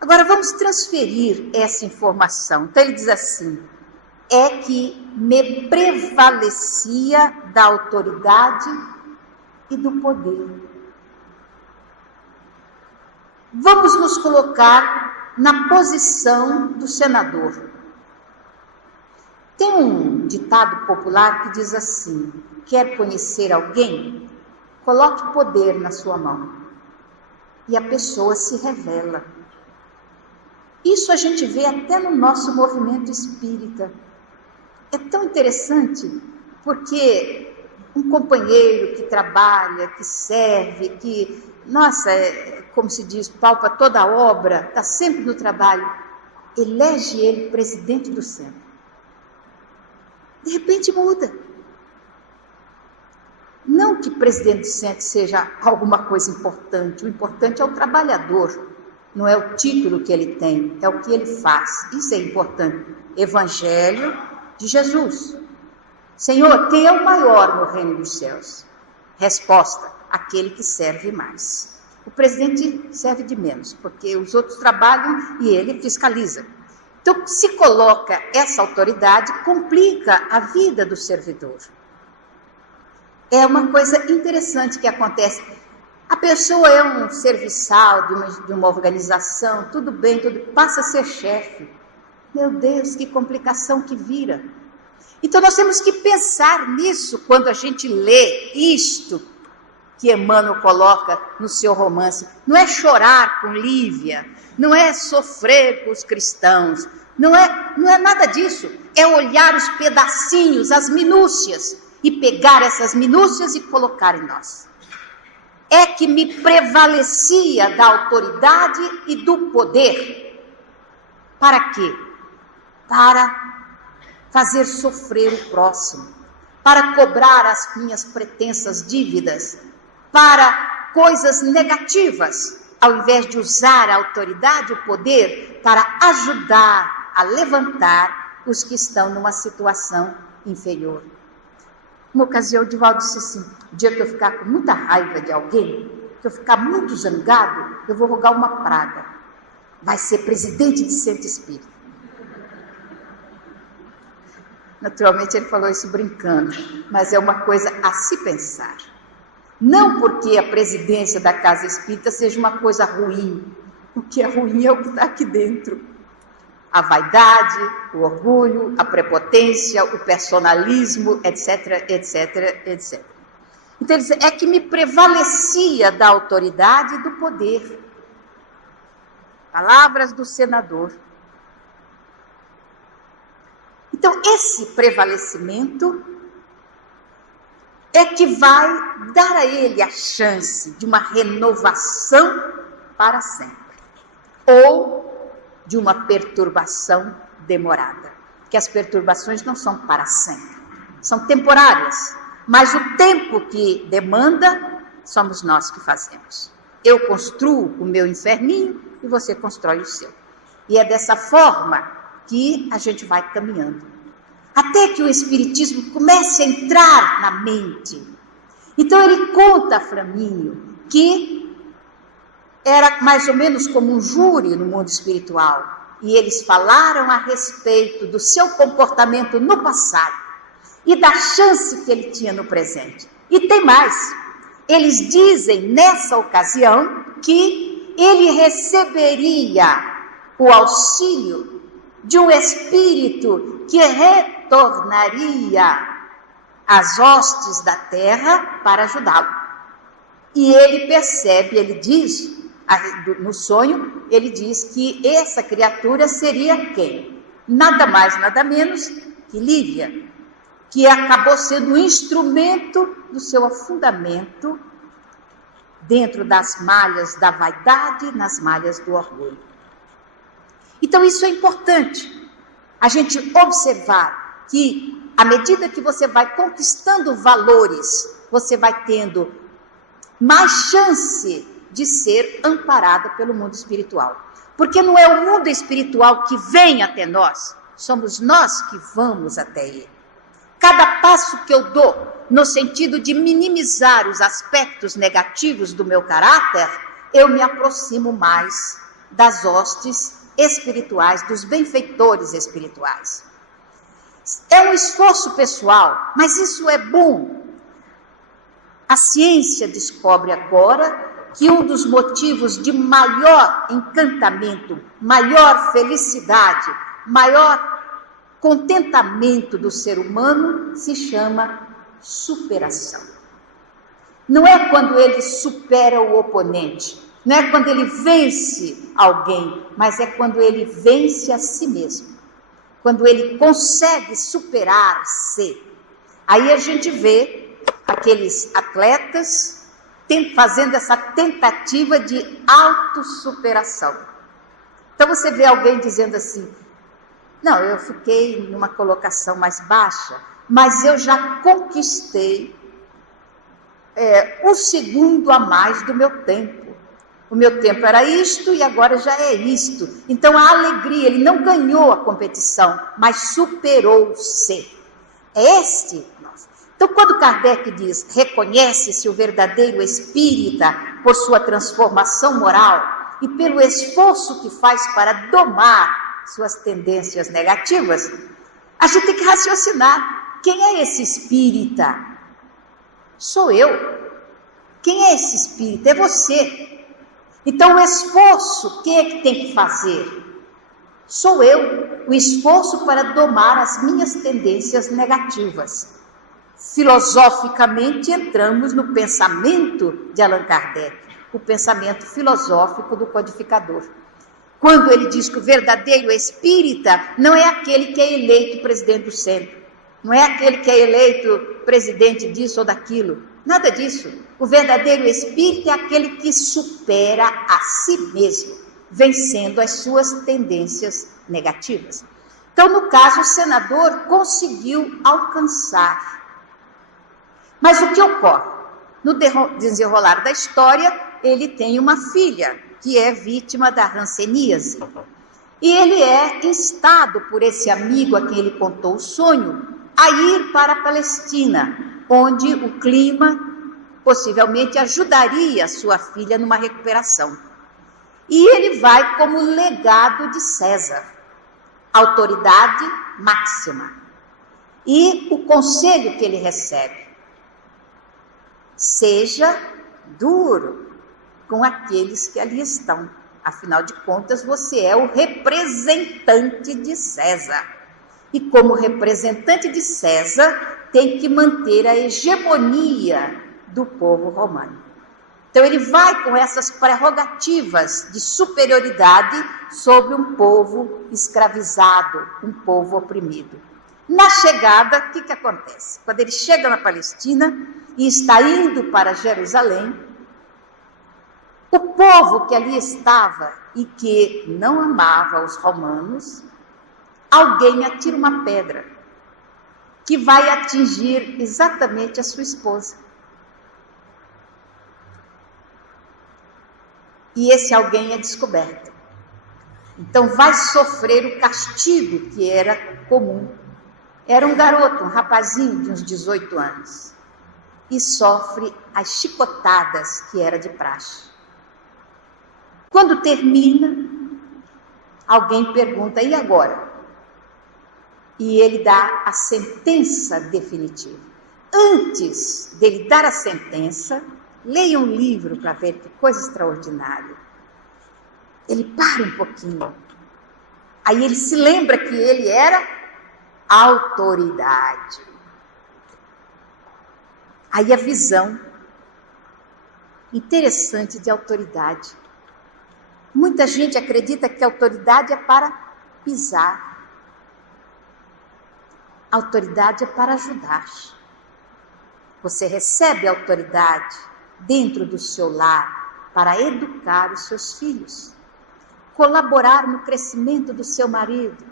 Agora vamos transferir essa informação. Então ele diz assim: é que me prevalecia da autoridade e do poder. Vamos nos colocar na posição do senador. Tem um ditado popular que diz assim: quer conhecer alguém? Coloque poder na sua mão. E a pessoa se revela. Isso a gente vê até no nosso movimento espírita. É tão interessante, porque um companheiro que trabalha, que serve, que, nossa, como se diz, palpa toda a obra, está sempre no trabalho, elege ele presidente do centro. De repente muda. Não que presidente do centro seja alguma coisa importante, o importante é o trabalhador, não é o título que ele tem, é o que ele faz, isso é importante. Evangelho de Jesus. Senhor, quem é o maior no reino dos céus? Resposta: aquele que serve mais. O presidente serve de menos, porque os outros trabalham e ele fiscaliza. Então, se coloca essa autoridade, complica a vida do servidor. É uma coisa interessante que acontece. A pessoa é um serviçal de uma organização, tudo bem, passa a ser chefe. Meu Deus, que complicação que vira. Então nós temos que pensar nisso quando a gente lê isto que Emmanuel coloca no seu romance. Não é chorar com Lívia, não é sofrer com os cristãos, não é nada disso. É olhar os pedacinhos, as minúcias, e pegar essas minúcias e colocar em nós. É que me prevalecia da autoridade e do poder. Para quê? Para fazer sofrer o próximo, para cobrar as minhas pretensas dívidas, para coisas negativas, ao invés de usar a autoridade e o poder para ajudar a levantar os que estão numa situação inferior. Uma ocasião, o Divaldo disse assim: o dia que eu ficar com muita raiva de alguém, que eu ficar muito zangado, eu vou rogar uma praga. Vai ser presidente de centro espírita. Naturalmente ele falou isso brincando, mas é uma coisa a se pensar. Não porque a presidência da casa espírita seja uma coisa ruim. O que é ruim é o que está aqui dentro. A vaidade, o orgulho, a prepotência, o personalismo, etc, etc, etc. Então ele diz: é que me prevalecia da autoridade e do poder. Palavras do senador. Então esse prevalecimento é que vai dar a ele a chance de uma renovação para sempre. Ou de uma perturbação demorada. Que as perturbações não são para sempre, são temporárias. Mas o tempo que demanda, somos nós que fazemos. Eu construo o meu inferninho e você constrói o seu. E é dessa forma que a gente vai caminhando. Até que o Espiritismo comece a entrar na mente. Então ele conta a Flamínio que era mais ou menos como um júri no mundo espiritual. E eles falaram a respeito do seu comportamento no passado e da chance que ele tinha no presente. E tem mais. Eles dizem nessa ocasião que ele receberia o auxílio de um espírito que retornaria às hostes da terra para ajudá-lo. E ele percebe, ele diz, no sonho, ele diz que essa criatura seria quem? nada mais, nada menos que Lívia, que acabou sendo um instrumento do seu afundamento dentro das malhas da vaidade, nas malhas do orgulho. Então isso é importante, a gente observar que à medida que você vai conquistando valores, você vai tendo mais chance de ser amparada pelo mundo espiritual. Porque não é o mundo espiritual que vem até nós, somos nós que vamos até ele. Cada passo que eu dou no sentido de minimizar os aspectos negativos do meu caráter, eu me aproximo mais das hostes espirituais, dos benfeitores espirituais. É um esforço pessoal, mas isso é bom. A ciência descobre agora que um dos motivos de maior encantamento, maior felicidade, maior contentamento do ser humano se chama superação. Não é quando ele supera o oponente, não é quando ele vence alguém, mas é quando ele vence a si mesmo. Quando ele consegue superar-se. Aí a gente vê aqueles atletas fazendo essa tentativa de autossuperação. Então você vê alguém dizendo assim, não, eu fiquei numa colocação mais baixa, mas eu já conquistei um segundo a mais do meu tempo. O meu tempo era isto e agora já é isto. Então a alegria, ele não ganhou a competição, mas superou-se. É este nosso. Então quando Kardec diz, reconhece-se o verdadeiro espírita por sua transformação moral e pelo esforço que faz para domar suas tendências negativas, a gente tem que raciocinar. Quem é esse espírita? Sou eu. Quem é esse espírita? É você. Então o esforço, quem é que tem que fazer? Sou eu. O esforço para domar as minhas tendências negativas. Filosoficamente entramos no pensamento de Allan Kardec, o pensamento filosófico do codificador. Quando ele diz que o verdadeiro espírita não é aquele que é eleito presidente do centro, não é aquele que é eleito presidente disso ou daquilo, nada disso. O verdadeiro espírita é aquele que supera a si mesmo, vencendo as suas tendências negativas. Então, no caso, o senador conseguiu alcançar. Mas o que ocorre? No desenrolar da história, ele tem uma filha que é vítima da hanseníase. E ele é instado por esse amigo a quem ele contou o sonho a ir para a Palestina, onde o clima possivelmente ajudaria a sua filha numa recuperação. E ele vai como legado de César, autoridade máxima. E o conselho que ele recebe, seja duro com aqueles que ali estão. Afinal de contas, você é o representante de César. E como representante de César, tem que manter a hegemonia do povo romano. Então ele vai com essas prerrogativas de superioridade sobre um povo escravizado, um povo oprimido. Na chegada, o que acontece? Quando ele chega na Palestina e está indo para Jerusalém, o povo que ali estava e que não amava os romanos, alguém atira uma pedra que vai atingir exatamente a sua esposa. E esse alguém é descoberto. Então vai sofrer o castigo que era comum. Era um garoto, um rapazinho de uns 18 anos. E sofre as chicotadas que era de praxe. Quando termina, alguém pergunta, e agora? E ele dá a sentença definitiva. Antes dele dar a sentença, leia um livro para ver que coisa extraordinária. Ele para um pouquinho. Aí ele se lembra que ele era autoridade. Aí a visão interessante de autoridade. Muita gente acredita que a autoridade é para pisar, A autoridade é para ajudar. Você recebe autoridade dentro do seu lar para educar os seus filhos, colaborar no crescimento do seu marido,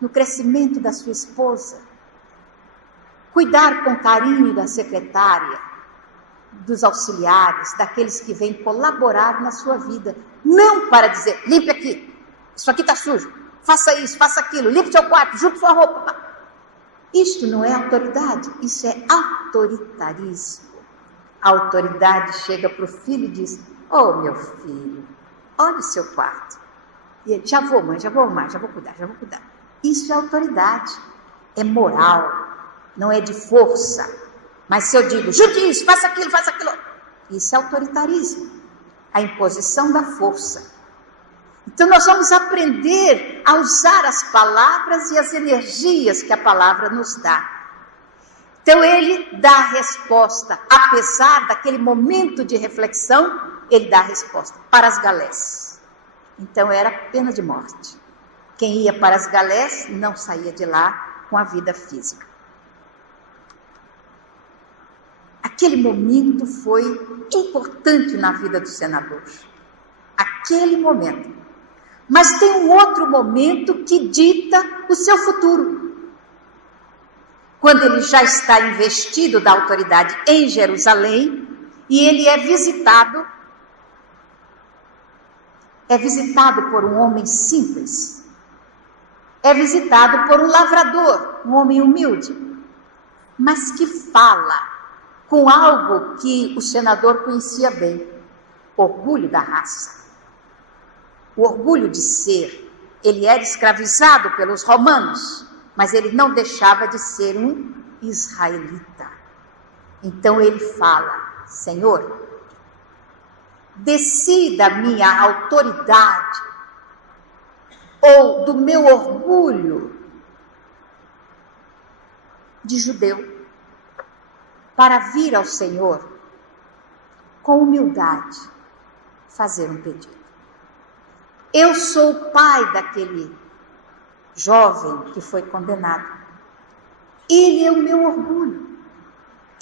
no crescimento da sua esposa, cuidar com carinho da secretária, dos auxiliares, daqueles que vêm colaborar na sua vida, não para dizer, limpe aqui, isso aqui está sujo, faça isso, faça aquilo, limpe seu quarto, junte sua roupa. Isto não é autoridade, isso é autoritarismo. A autoridade chega para o filho e diz, oh meu filho, olhe o seu quarto. E ele, já vou mãe, já vou arrumar, já vou cuidar. Isso é autoridade, é moral, não é de força. Mas se eu digo, junte isso, faça aquilo, isso é autoritarismo, a imposição da força. Então nós vamos aprender a usar as palavras e as energias que a palavra nos dá. Então ele dá a resposta, apesar daquele momento de reflexão, ele dá a resposta para as galés. Então era pena de morte. Quem ia para as galés não saía de lá com a vida física. Aquele momento foi importante na vida do senador. Aquele momento. Mas tem um outro momento que dita o seu futuro. Quando ele já está investido da autoridade em Jerusalém e ele é visitado por um homem simples, é visitado por um lavrador, um homem humilde, mas que fala com algo que o senador conhecia bem, orgulho da raça. O orgulho de ser. Ele era escravizado pelos romanos, mas ele não deixava de ser um israelita. Então ele fala, Senhor, desci da minha autoridade ou do meu orgulho de judeu para vir ao Senhor com humildade fazer um pedido. Eu sou o pai daquele jovem que foi condenado. Ele é o meu orgulho.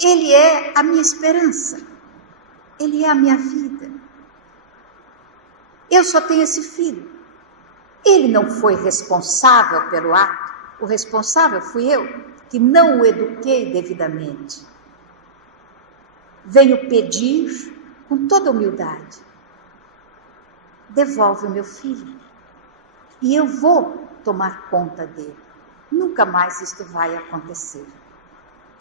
Ele é a minha esperança. Ele é a minha vida. Eu só tenho esse filho. Ele não foi responsável pelo ato. O responsável fui eu, que não o eduquei devidamente. Venho pedir com toda humildade. Devolve o meu filho. E eu vou tomar conta dele. Nunca mais isto vai acontecer.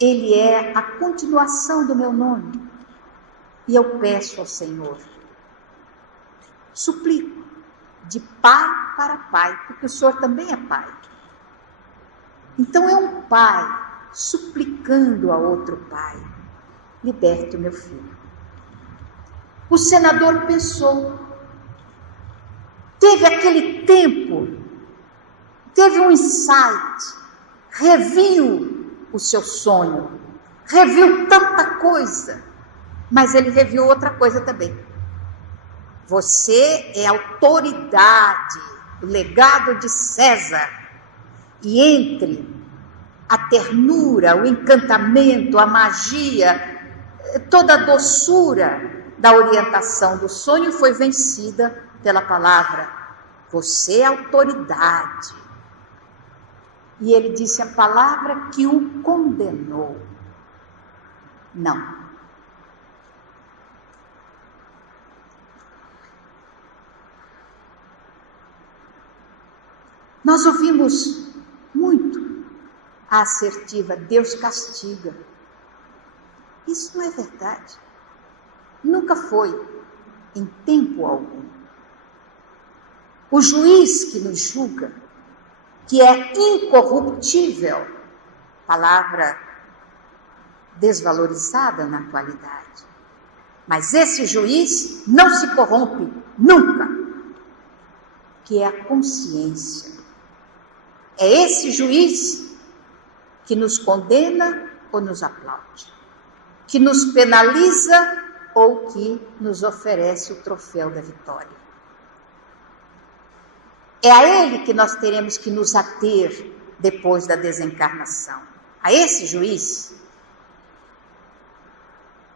Ele é a continuação do meu nome. E eu peço ao Senhor, suplico, de pai para pai, porque o Senhor também é pai. Então é um pai suplicando a outro pai, liberte o meu filho. O senador pensou, teve aquele tempo, teve um insight, reviu o seu sonho, reviu tanta coisa, mas ele reviu outra coisa também. Você é autoridade, o legado de César, e entre a ternura, o encantamento, a magia, toda a doçura da orientação do sonho foi vencida pela palavra, você é autoridade. E ele disse a palavra que o condenou. Não. Nós ouvimos muito a assertiva, Deus castiga. Isso não é verdade. Nunca foi, em tempo algum. O juiz que nos julga, que é incorruptível, palavra desvalorizada na atualidade, mas esse juiz não se corrompe nunca, que é a consciência. É esse juiz que nos condena ou nos aplaude, que nos penaliza ou que nos oferece o troféu da vitória. É a ele que nós teremos que nos ater depois da desencarnação. a esse juiz.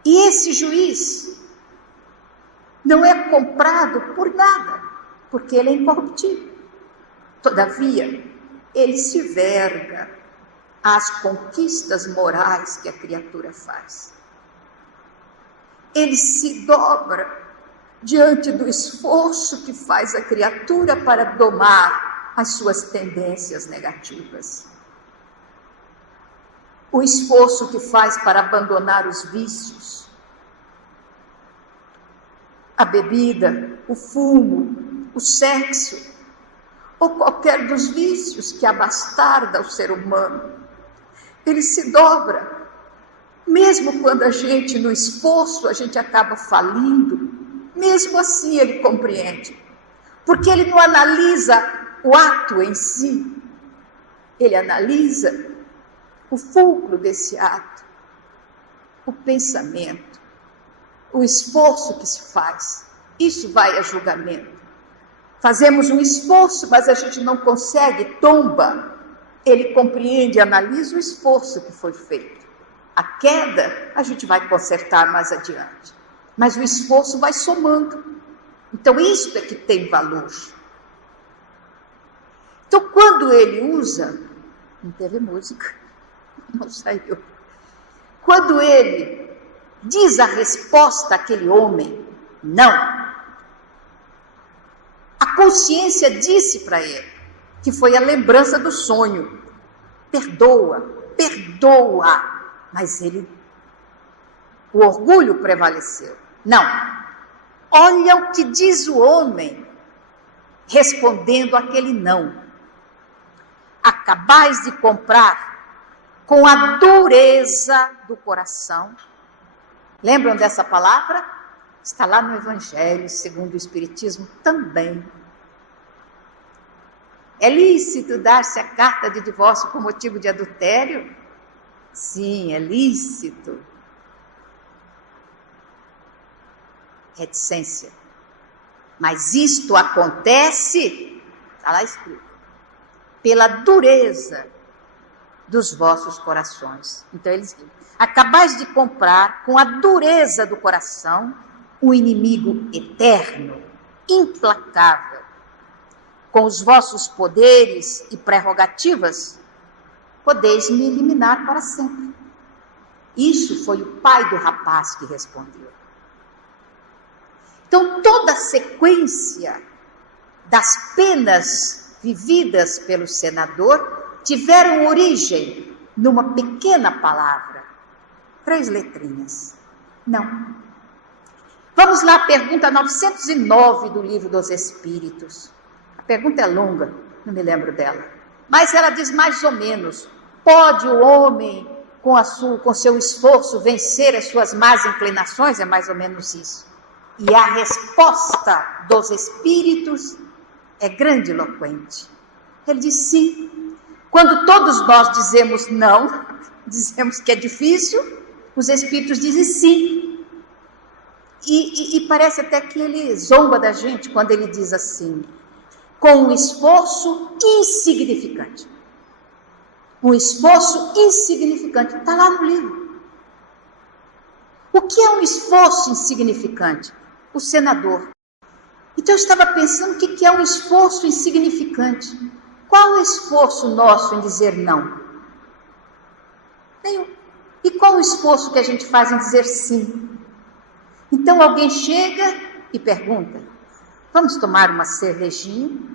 E esse juiz não é comprado por nada, porque ele é incorruptível. Todavia, ele se verga às conquistas morais que a criatura faz. Ele se dobra diante do esforço que faz a criatura para domar as suas tendências negativas. O esforço que faz para abandonar os vícios, a bebida, o fumo, o sexo, ou qualquer dos vícios que abastarda o ser humano. Ele se dobra, mesmo quando a gente, no esforço, a gente acaba falindo, mesmo assim ele compreende, porque ele não analisa o ato em si, ele analisa o fulcro desse ato, o pensamento, o esforço que se faz. Isso vai a julgamento. Fazemos um esforço, mas a gente não consegue, tomba. Ele compreende, analisa o esforço que foi feito. A queda a gente vai consertar mais adiante, mas o esforço vai somando. Então isso é que tem valor. Então quando ele usa, não teve música, não saiu. Quando ele diz a resposta àquele homem, não. A consciência disse para ele, que foi a lembrança do sonho, perdoa, perdoa. Mas o orgulho prevaleceu. Não. Olha o que diz o homem, respondendo aquele não. Acabais de comprar com a dureza do coração. Lembram dessa palavra? Está lá no Evangelho, segundo o Espiritismo também. É lícito dar-se a carta de divórcio por motivo de adultério? Sim, é lícito. Reticência. Mas isto acontece, está lá escrito, pela dureza dos vossos corações. Então eles dizem, acabais de comprar com a dureza do coração um inimigo eterno, implacável. Com os vossos poderes e prerrogativas, podeis me eliminar para sempre. Isso foi o pai do rapaz que respondeu. Então, toda a sequência das penas vividas pelo senador tiveram origem numa pequena palavra, 3 letrinhas. Não. Vamos lá, à pergunta 909 do Livro dos Espíritos. A pergunta é longa, não me lembro dela. Mas ela diz mais ou menos, pode o homem, com seu esforço, vencer as suas más inclinações? É mais ou menos isso. E a resposta dos Espíritos é grandiloquente. Ele diz sim. Quando todos nós dizemos não, dizemos que é difícil, os Espíritos dizem sim. E parece até que ele zomba da gente quando ele diz assim, com um esforço insignificante. Um esforço insignificante. Está lá no livro. O que é um esforço insignificante? O senador. Então eu estava pensando o que é um esforço insignificante. Qual é o esforço nosso em dizer não? Nenhum. E qual o esforço que a gente faz em dizer sim? Então alguém chega e pergunta, vamos tomar uma cervejinha?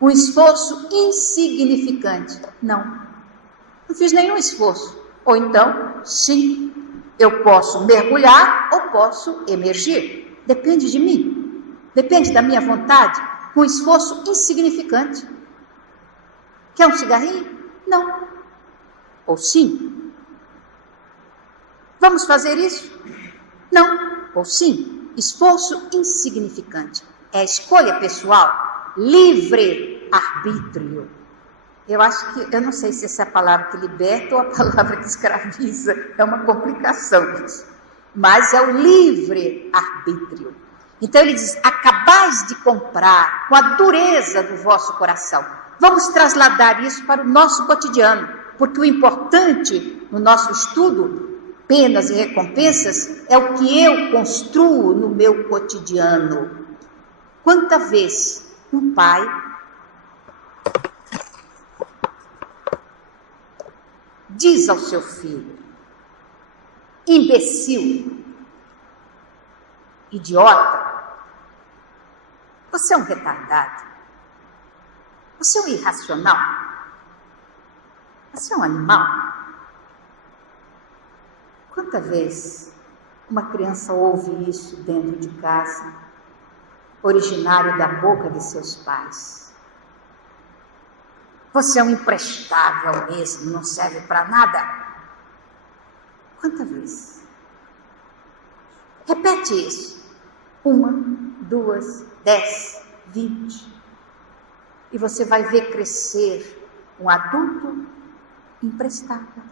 Um esforço insignificante. Não fiz nenhum esforço. Ou então, sim, eu posso mergulhar ou posso emergir. Depende de mim. Depende da minha vontade. Um esforço insignificante. Quer um cigarrinho? Não. Ou sim. Vamos fazer isso? Não. Ou sim. Esforço insignificante. É escolha pessoal. Livre arbítrio. Eu não sei se essa é a palavra que liberta ou a palavra que escraviza. É uma complicação isso. Mas é o livre arbítrio. Então ele diz, acabais de comprar com a dureza do vosso coração. Vamos trasladar isso para o nosso cotidiano. porque o importante no nosso estudo, penas e recompensas, é o que eu construo no meu cotidiano. Quanta vez um pai diz ao seu filho: imbecil, idiota, você é um retardado, você é um irracional, você é um animal. Quanta vez uma criança ouve isso dentro de casa, originário da boca de seus pais? Você é um imprestável mesmo, não serve para nada. Quanta vez? Repete isso. 1, 2, 10, 20. E você vai ver crescer um adulto imprestável,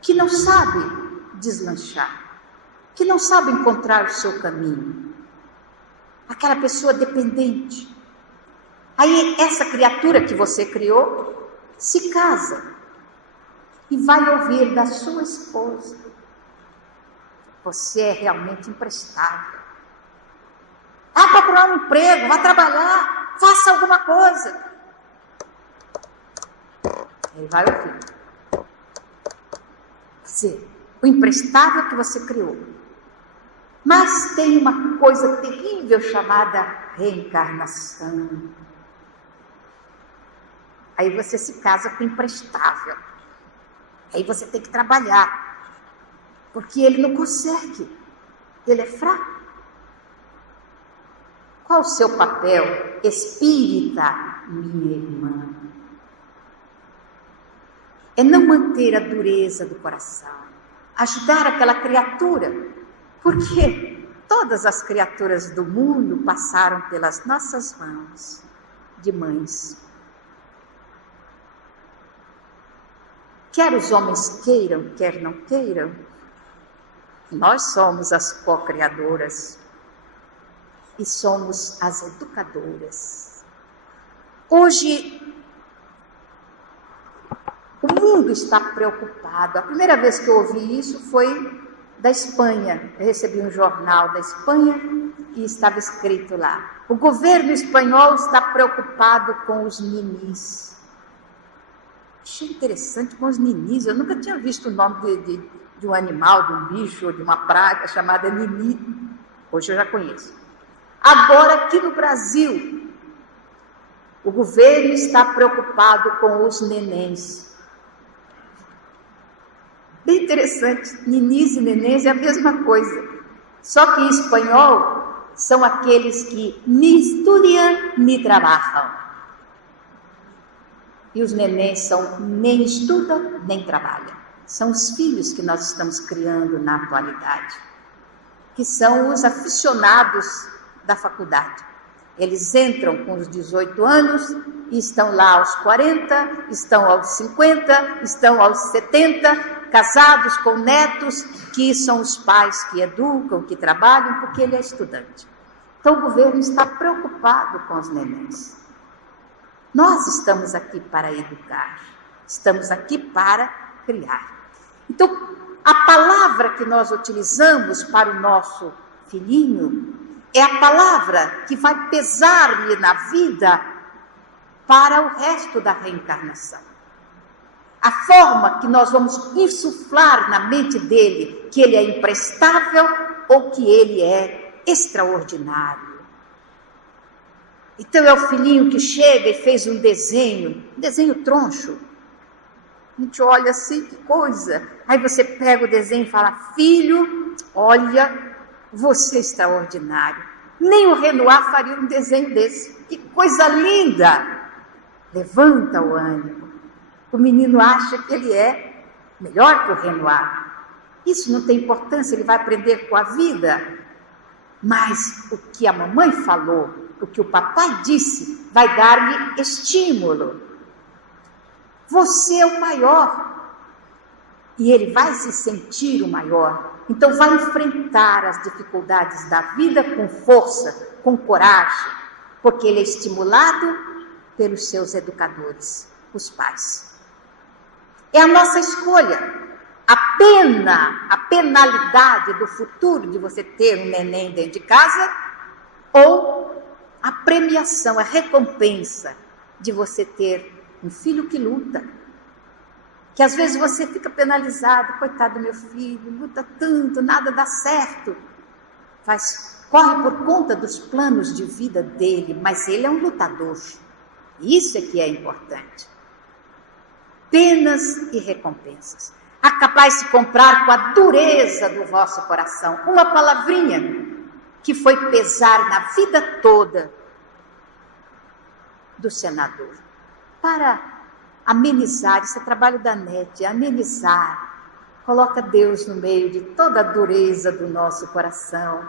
que não sabe deslanchar, que não sabe encontrar o seu caminho. Aquela pessoa dependente. Aí essa criatura que você criou se casa e vai ouvir da sua esposa: você é realmente imprestável. Vá procurar um emprego, vá trabalhar, faça alguma coisa. Ele vai ouvir. Quer dizer, o imprestável que você criou. Mas tem uma coisa terrível chamada reencarnação. Aí você se casa com o imprestável. Aí você tem que trabalhar, porque ele não consegue, ele é fraco. Qual o seu papel, espírita, minha irmã? É não manter a dureza do coração, ajudar aquela criatura, porque todas as criaturas do mundo passaram pelas nossas mãos de mães. Quer os homens queiram, quer não queiram, nós somos as co-criadoras e somos as educadoras. Hoje, o mundo está preocupado. A primeira vez que eu ouvi isso foi da Espanha. Eu recebi um jornal da Espanha e estava escrito lá: o governo espanhol está preocupado com os ninis. Achei interessante, com os ninis. Eu nunca tinha visto o nome de um animal, de um bicho ou de uma praga chamada nini. Hoje eu já conheço. Agora, aqui no Brasil, o governo está preocupado com os nenéns. Bem interessante, ninis e nenéns é a mesma coisa. Só que em espanhol são aqueles que ni estudiam ni trabalham. E os nenéns são nem estudam, nem trabalham. São os filhos que nós estamos criando na atualidade, que são os aficionados da faculdade. Eles entram com os 18 anos e estão lá aos 40, estão aos 50, estão aos 70, casados com netos, que são os pais que educam, que trabalham, porque ele é estudante. Então o governo está preocupado com os nenéns. Nós estamos aqui para educar, estamos aqui para criar. Então, a palavra que nós utilizamos para o nosso filhinho é a palavra que vai pesar-lhe na vida para o resto da reencarnação. A forma que nós vamos insuflar na mente dele que ele é imprestável ou que ele é extraordinário. Então é o filhinho que chega e fez um desenho troncho. A gente olha assim, que coisa. Aí você pega o desenho e fala: filho, olha, você é extraordinário. Nem o Renoir faria um desenho desse. Que coisa linda! Levanta o ânimo. O menino acha que ele é melhor que o Renoir. Isso não tem importância, ele vai aprender com a vida. Mas o que a mamãe falou, o que o papai disse, vai dar-lhe estímulo. Você é o maior. E ele vai se sentir o maior. Então vai enfrentar as dificuldades da vida com força, com coragem, porque ele é estimulado pelos seus educadores. os pais. É a nossa escolha. A penalidade do futuro de você ter um neném dentro de casa, ou a premiação, a recompensa de você ter um filho que luta. Que às vezes você fica penalizado, coitado do meu filho, luta tanto, nada dá certo. Corre por conta dos planos de vida dele, mas ele é um lutador. Isso é que é importante. Penas e recompensas. Há capaz de comprar com a dureza do vosso coração uma palavrinha que foi pesar na vida toda do senador. Para amenizar, esse é trabalho da NET, amenizar, coloca Deus no meio de toda a dureza do nosso coração,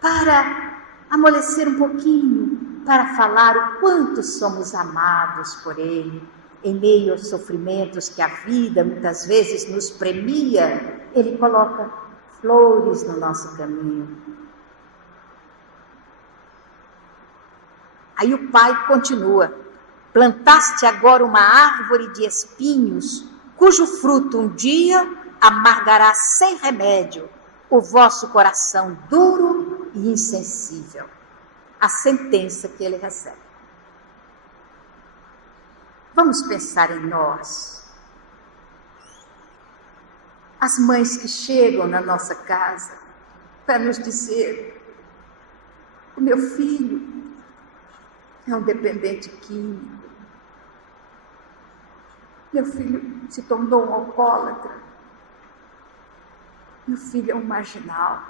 para amolecer um pouquinho, para falar o quanto somos amados por Ele, em meio aos sofrimentos que a vida muitas vezes nos premia, Ele coloca flores no nosso caminho. Aí o pai continua: plantaste agora uma árvore de espinhos, cujo fruto um dia amargará sem remédio o vosso coração duro e insensível. A sentença que ele recebe. Vamos pensar em nós. As mães que chegam na nossa casa para nos dizer: o meu filho é um dependente químico. Meu filho se tornou um alcoólatra. Meu filho é um marginal.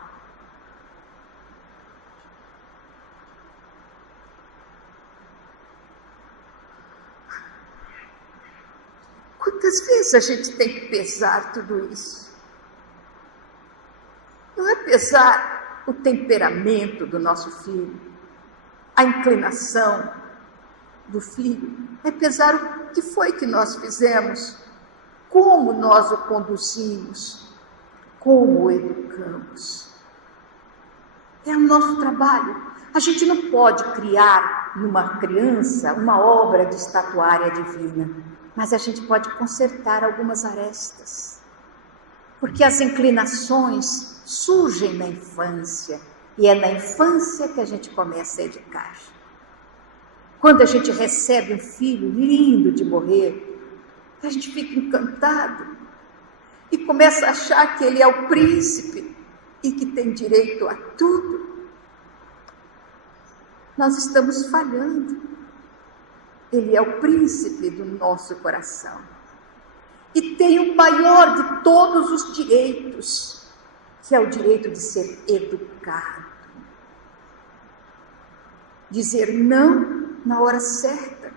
Quantas vezes a gente tem que pesar tudo isso? Não é pesar o temperamento do nosso filho, a inclinação do filho, é pesar o que foi que nós fizemos, como nós o conduzimos, como o educamos. É o nosso trabalho. A gente não pode criar numa criança uma obra de estatuária divina, mas a gente pode consertar algumas arestas, porque as inclinações surgem na infância, e é na infância que a gente começa a educar. Quando a gente recebe um filho lindo de morrer, a gente fica encantado e começa a achar que ele é o príncipe e que tem direito a tudo. Nós estamos falhando. Ele é o príncipe do nosso coração e tem o maior de todos os direitos, que é o direito de ser educado. Dizer não na hora certa,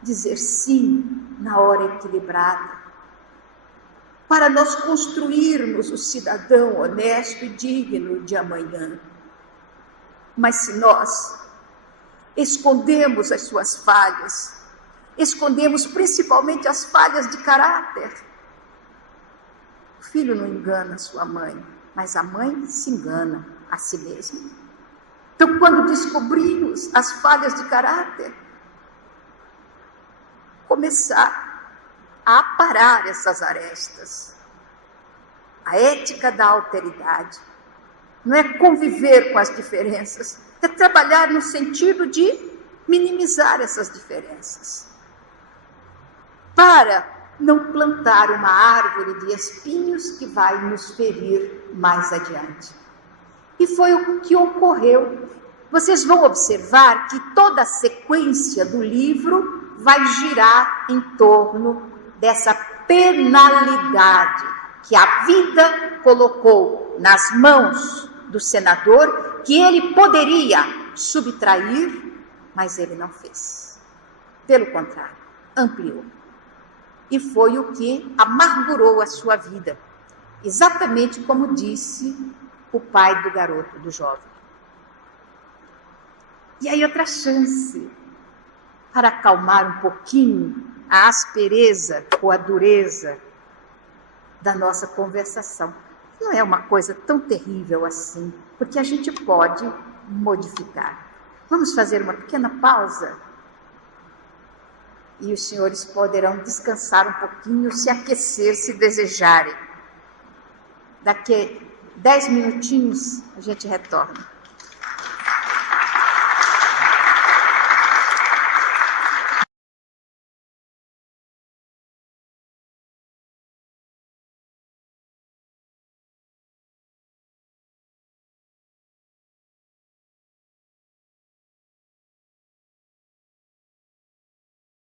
dizer sim na hora equilibrada, para nós construirmos o cidadão honesto e digno de amanhã. Mas se nós escondemos as suas falhas, escondemos principalmente as falhas de caráter, o filho não engana sua mãe, mas a mãe se engana a si mesma. Então, quando descobrimos as falhas de caráter, começar a aparar essas arestas. A ética da alteridade não é conviver com as diferenças, é trabalhar no sentido de minimizar essas diferenças, para não plantar uma árvore de espinhos que vai nos ferir mais adiante. E foi o que ocorreu. Vocês vão observar que toda a sequência do livro vai girar em torno dessa penalidade que a vida colocou nas mãos do senador, que ele poderia subtrair, mas ele não fez. Pelo contrário, ampliou. E foi o que amargurou a sua vida, exatamente como disse o pai do garoto, do jovem. E aí outra chance para acalmar um pouquinho a aspereza ou a dureza da nossa conversação. Não é uma coisa tão terrível assim, porque a gente pode modificar. Vamos fazer uma pequena pausa e os senhores poderão descansar um pouquinho, se aquecer, se desejarem. Daqui 10 minutinhos a gente retorna.